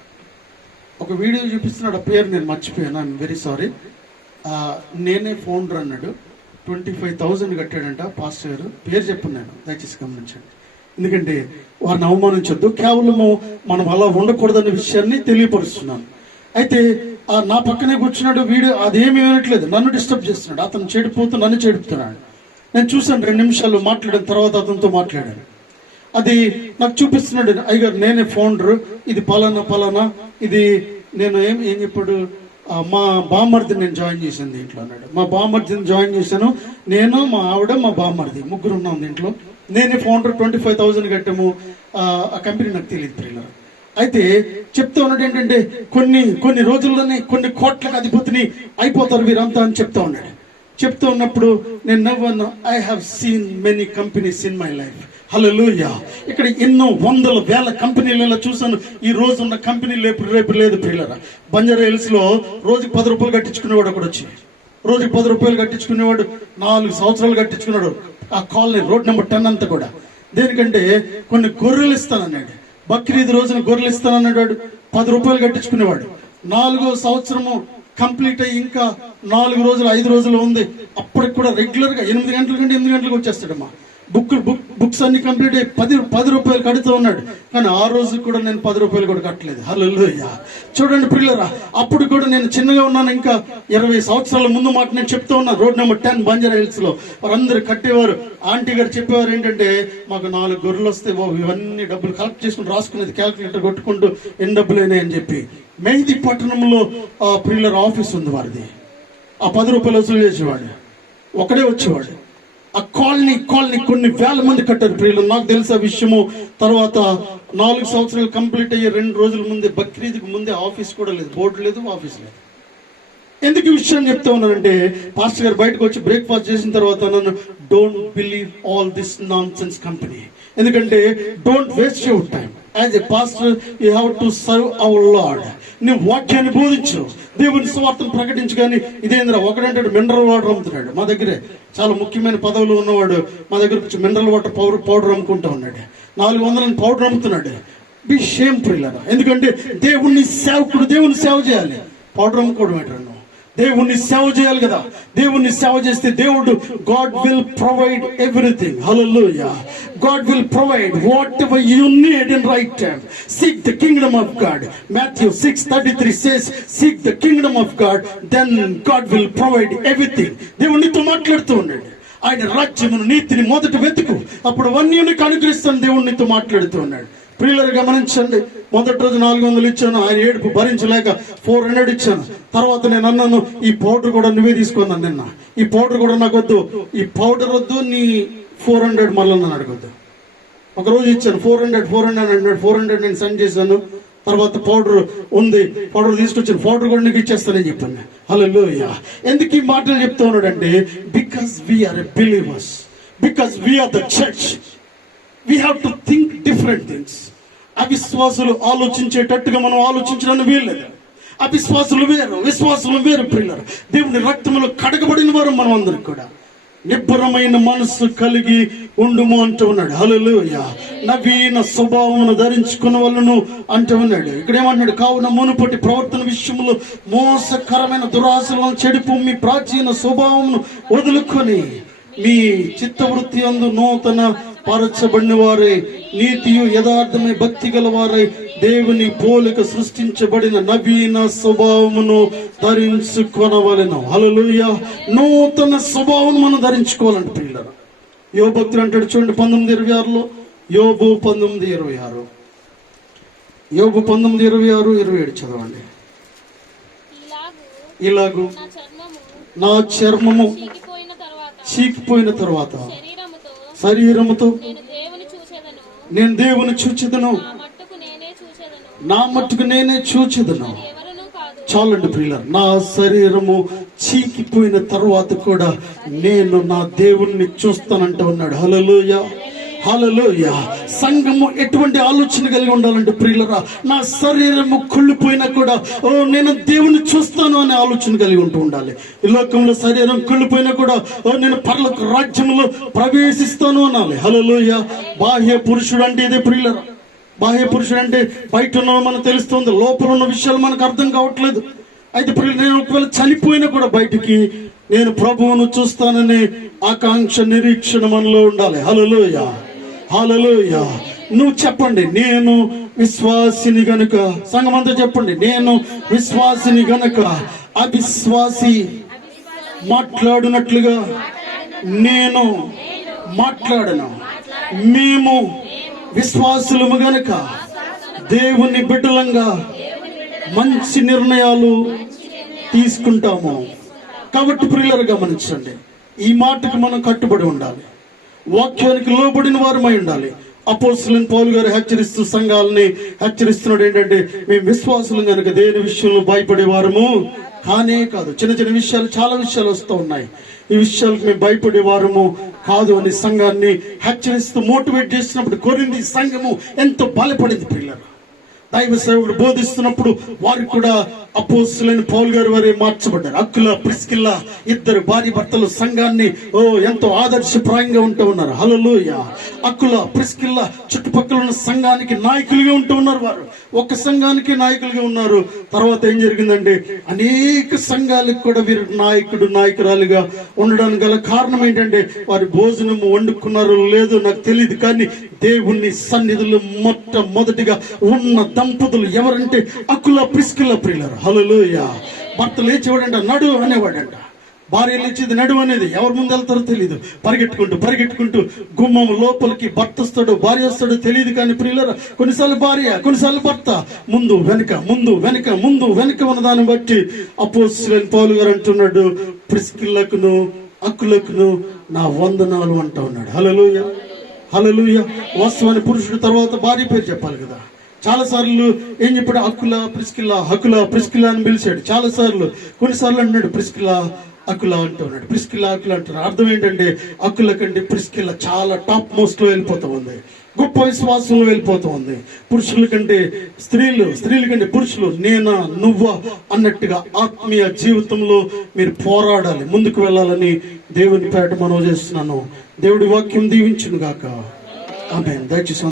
ఒక వీడియో చూపిస్తున్నాడు, ఆ పేరు నేను మర్చిపోయాను, ఐఎమ్ వెరీ సారీ. నేనే ఫౌండర్ అన్నాడు. 25,000 కట్టాడంట పాస్టర్ గారు. పేరు చెప్పను నేను, దయచేసి గమనించండి, ఎందుకంటే వారిని అవమానించొద్దు. కేవలము మనం అలా ఉండకూడదనే విషయాన్ని తెలియపరుస్తున్నాను. అయితే నా పక్కనే కూర్చున్నాడు వీడియో, అదేమీ వినట్లేదు, నన్ను డిస్టర్బ్ చేస్తున్నాడు. అతను చెడిపోతూ నన్ను చెడుపుతున్నాడు. నేను చూసాను, 2 నిమిషాలు మాట్లాడిన తర్వాత అతనితో మాట్లాడాను. అది నాకు చూపిస్తున్నాడు, అయ్యగారు నేనే ఫౌండర్, ఇది పలానా, ఇది నేను ఏం చెప్పాడు, మా బామ్మర్దిని నేను జాయిన్ చేశాను దీంట్లో అన్నాడు. మా బామ్మర్దిని జాయిన్ చేశాను, నేను, మా ఆవిడ, మా బామ్మర్ది, ముగ్గురు ఉన్నాం దీంట్లో. నేనే ఫౌండర్, 25,000 కట్టాము. ఆ కంపెనీ నాకు తెలియదు ప్రియులారా. అయితే చెప్తా ఉన్నాడు ఏంటంటే కొన్ని రోజుల్లోనే కొన్ని కోట్లకు అధిపతిని అయిపోతారు వీరంతా అని చెప్తా ఉన్నాడు. చెప్తూ ఉన్నప్పుడు నేను నవ్వాను. I have seen many companies in my life. Hallelujah. ఇక్కడ ఎన్నో వందల వేల కంపెనీలలో చూసాను. ఈ రోజు ఉన్న కంపెనీ రేపు లేదు ప్రియులారా. బంజారా హిల్స్ లో రోజుకి 10 రూపాయలు కట్టించుకునేవాడు ఒకడు వచ్చి, రోజుకి 10 రూపాయలు కట్టించుకునేవాడు. 4 సంవత్సరాలు కట్టించుకున్నాడు ఆ కాలనీ, రోడ్ నెంబర్ 10 అంతా కూడా. దేనికంటే కొన్ని గొర్రెలు ఇస్తానన్నాడు, బక్రీద్ రోజున గొర్రెలు ఇస్తానన్నాడు. 10 రూపాయలు కట్టించుకునేవాడు. 4వ సంవత్సరము కంప్లీట్ అయ్యి ఇంకా 4 రోజులు 5 రోజులు ఉంది. అప్పటికి కూడా రెగ్యులర్ గా 8 గంటల కంటే 8 గంటలకు వచ్చేస్తాడమ్మా. బుక్స్ అన్ని కంప్లీట్ అయ్యి 10 రూపాయలు కడుతూ ఉన్నాడు. కానీ ఆ రోజు కూడా నేను 10 రూపాయలు కూడా కట్టలేదు. హల్లెలూయా. చూడండి పిల్లరా, అప్పుడు కూడా నేను చిన్నగా ఉన్నాను. ఇంకా 20 సంవత్సరాల ముందు మాట నేను చెప్తూ ఉన్నాను. రోడ్ నెంబర్ 10 బంజారా హిల్స్ లో వారందరూ కట్టేవారు. ఆంటీ గారు చెప్పేవారు ఏంటంటే, మాకు 4 గొర్రెలు వస్తే ఇవన్నీ డబ్బులు కలెక్ట్ చేసుకుని రాసుకునేది, క్యాల్కులేటర్ కొట్టుకుంటూ ఎన్ని డబ్బులేనే అని చెప్పి. మెహదీ పట్టణంలో ప్రియులర్ ఆఫీస్ ఉంది వారిది. ఆ 10 రూపాయలు వసూలు చేసేవాడు, ఒకడే వచ్చేవాడు. ఆ కాలనీ కొన్ని వేల మంది కట్టారు ప్రియులు. నాకు తెలుసు ఆ విషయము. తర్వాత 4 సంవత్సరాలు కంప్లీట్ అయ్యే 2 రోజుల ముందే, బక్రీద్కి ముందే ఆఫీస్ కూడా లేదు, బోర్డు లేదు, ఆఫీస్ లేదు. ఎందుకు ఈ విషయం చెప్తా ఉన్నానంటే, పాస్టర్ గారు బయటకు వచ్చి బ్రేక్ఫాస్ట్ చేసిన తర్వాత నన్ను, don't believe all this nonsense company. ఎందుకంటే don't waste your time. As a pastor you have to serve our Lord. నువ్వు వాక్యాన్ని బోధించు, దేవుని స్వార్థను ప్రకటించు. కానీ ఇదేంద్ర ఒకడంటాడు మినరల్ వాటర్ అమ్ముతున్నాడు. మా దగ్గరే చాలా ముఖ్యమైన పదవులు ఉన్నవాడు మా దగ్గర మినరల్ వాటర్ పౌడర్ అమ్ముకుంటా ఉన్నాడు. 400 పౌడర్ అమ్ముతున్నాడు. బి షేమ్ ప్రియులారా. ఎందుకంటే దేవుణ్ణి సేవకుడు, దేవుని సేవ చేయాలి. పౌడర్ అమ్ముకోవడం ఏంటన్నా, దేవుణ్ణి సేవ చేయాలి కదా. దేవుణ్ణి సేవ చేస్తే దేవుడు, God will provide everything. Hallelujah. God will provide what ever you need in right time. Seek the Kingdom of God. Matthew 6:33 says, seek the kingdom of God, then God will provide everything. దేవునితో మాట్లాడుతూ ఉన్నాడు. ఆయన రాజ్యమును నీతిని మొదట వెతుకు, అప్పుడు అవన్నీ నీకు అనుగ్రహిస్తాను. దేవునితో మాట్లాడుతూ ఉన్నాడు. ప్రియులరు గమనించండి, మొదటి రోజు 400 ఇచ్చాను, ఆయన ఏడుపు భరించలేక 400 ఇచ్చాను. తర్వాత నేను అన్నాను, ఈ పౌడర్ కూడా నువ్వే తీసుకున్నాను నిన్న, ఈ పౌడర్ కూడా నాకు వద్దు, ఈ పౌడర్ వద్దు, నీ 400 మళ్ళీ నన్ను అడగొద్దు. ఒక రోజు ఇచ్చాను 400 నేను సెండ్ చేశాను. తర్వాత పౌడర్ ఉంది, పౌడర్ తీసుకొచ్చాను, పౌడర్ కూడా నీకు ఇచ్చేస్తానని చెప్పాను. హల్లెలూయా. ఎందుకు ఈ మాటలు చెప్తా ఉన్నాడంటే, because we're a believers, because we're the church, we have to think different things. అవిశ్వాసులు ఆలోచించేటట్టుగా మనం ఆలోచించడానికి వీల్లేదు. అవిశ్వాసులు వేరు, విశ్వాసులు వేరు ప్రియులారా. దేవుని రక్తంలో కడగబడిన వారు మనం అందరం కూడా. నిబ్బరమైన మనస్సు కలిగి ఉండుము అంటూ ఉన్నాడు. హల్లెలూయా. నవీన స్వభావమును ధరించుకున్న వాళ్ళను అంటూ ఉన్నాడు. ఇక్కడ ఏమంటున్నాడు, కావున మునుపటి ప్రవర్తన విషయంలో మోసకరమైన దురాశలను చెడిపు మీ ప్రాచీన స్వభావమును వదులుకొని మీ చిత్తవృత్తి అందు నూతన పరచబడిన వారై నీతియు యథార్థమై భక్తి గల వారై దేవుని పోలిక సృష్టించబడిన నవీన స్వభావమును ధరించుకొనవలెను. హల్లెలూయా. నూతన స్వభావం మనం ధరించుకోవాలంటే పిల్లలు, యోబు భక్తుడు అంటాడు చూడండి 19:26లో, యోబు 19:26, యోబు 19:26-27 చదవండి. ఇలాగు నా చర్మము చీకిపోయిన తర్వాత శరీరముతో నేను దేవుని చూచెదను, నా మట్టుకు నేనే చూచెదను. చాలండి ప్రియులారా, నా శరీరము చీకిపోయిన తర్వాత కూడా నేను నా దేవుణ్ణి చూస్తానంటూ ఉన్నాడు. హల్లెలూయా, హల్లెలూయా. సంఘము ఎటువంటి ఆలోచన కలిగి ఉండాలంటే ప్రియులారా, నా శరీరము కుళ్ళిపోయినా కూడా నేను దేవుని చూస్తాను అనే ఆలోచన కలిగి ఉంటూ ఉండాలి. ఈ లోకంలో శరీరం కుళ్ళిపోయినా కూడా నేను పరలోక రాజ్యంలో ప్రవేశిస్తాను అనాలి. హల్లెలూయా. బాహ్య పురుషుడు అంటే ఇదే ప్రియులారా. బాహ్య పురుషుడు అంటే బయట ఉన్న మనకు తెలుస్తుంది, లోపల ఉన్న విషయాలు మనకు అర్థం కావట్లేదు. అయితే నేను ఒకవేళ చనిపోయినా కూడా బయటికి నేను ప్రభువును చూస్తాననే ఆకాంక్ష, నిరీక్షణ మనలో ఉండాలి. హల్లెలూయా, హల్లెలూయా. నువ్వు చెప్పండి, నేను విశ్వాసిని గనుక. సంఘమంతా చెప్పండి, నేను విశ్వాసిని గనుక అవిశ్వాసి మాట్లాడినట్లుగా నేను మాట్లాడను. మేము విశ్వాసులము గనుక దేవుని బిడ్డలంగా మంచి నిర్ణయాలు తీసుకుంటాము. కాబట్టి ప్రియులారా గమనించండి, ఈ మాటకు మనం కట్టుబడి ఉండాలి, వాక్యానికి లోబడిన వారమై ఉండాలి. అపోస్తలుడైన పౌలు గారు హెచ్చరిస్తూ సంఘాలని హెచ్చరిస్తున్నాడు ఏంటంటే, మేము విశ్వాసులు కనుక దేని విషయంలో భయపడే వారము కానే కాదు. చిన్న చిన్న విషయాలు, చాలా విషయాలు వస్తూ ఉన్నాయి, ఈ విషయాలకు మేము భయపడే వారము కాదు అని సంఘాన్ని హెచ్చరిస్తూ మోటివేట్ చేసినప్పుడు కొరింథీ సంఘము ఎంతో బలపడింది. పిల్లలు దైవ సేవకుడు బోధిస్తున్నప్పుడు వారికి కూడా అపోస్తలుడైన పౌలు గారు వారే మార్చబడ్డారు. అక్కుల, ప్రిస్కిల్లా ఇద్దరు భార్య భర్తలు సంఘాన్ని ఎంతో ఆదర్శప్రాయంగా ఉంటూ ఉన్నారు. హల్లెలూయా. అక్కుల, ప్రిస్కిల్లా చుట్టుపక్కల ఉన్న సంఘానికి నాయకులుగా ఉంటూ ఉన్నారు. వారు ఒక సంఘానికి నాయకులుగా ఉన్నారు. తర్వాత ఏం జరిగిందంటే అనేక సంఘాలకు కూడా వీరు నాయకురాలుగా ఉండడానికి గల కారణం ఏంటంటే వారి భోజనం వండుకున్నారో లేదో నాకు తెలియదు, కానీ దేవుని సన్నిధిలో మొట్టమొదటిగా ఉన్న దంపతులు ఎవరంటే అక్కుల, ప్రిస్కిల్లా. ప్రియులారా, హల్లెలూయా. భర్త లేచేవాడంట, నడు అనేవాడంట. భార్య లేచేది నడు అనేది. ఎవరి ముందు వెళ్తారో తెలియదు, పరిగెట్టుకుంటూ గుమ్మం లోపలికి భర్త వస్తాడో భార్య వస్తాడో తెలియదు. కానీ ప్రియులారా, కొన్నిసార్లు భార్య, కొన్నిసార్లు భర్త, ముందు వెనక ఉన్న దాన్ని బట్టి అపోస్తలుడైన పౌలు గారు అంటున్నాడు, ప్రిస్కిల్లకును అక్కులకును నా వందనాలు అంటూ ఉన్నాడు. హల్లెలూయా, హల్లెలూయా. వాస్తవాన్ని పురుషుడు తర్వాత భార్య పేరు చెప్పాలి కదా. చాలా సార్లు ఏం చెప్పాడు, హక్కుల ప్రిస్కిల్లా అని పిలిచాడు చాలా సార్లు. కొన్నిసార్లు అంటున్నాడు ప్రిస్కిల్లా అక్కుల అంటున్నాడు. ప్రిస్కిల్లా అక్కుల అంటున్నాడు. అర్థం ఏంటంటే అక్కుల కంటే ప్రిస్కిల్లా చాలా టాప్ మోస్ట్ లో వెళ్ళిపోతూ ఉంది, గొప్ప విశ్వాసంలో వెళ్ళిపోతూ ఉంది. పురుషుల కంటే స్త్రీల కంటే పురుషులు నేనా నువ్వా అన్నట్టుగా ఆత్మీయ జీవితంలో మీరు పోరాడాలి, ముందుకు వెళ్ళాలని దేవుని పేట మనవి చేస్తున్నాను. దేవుడి వాక్యం దీవించును గాక. ఆమేన్. దయచేసి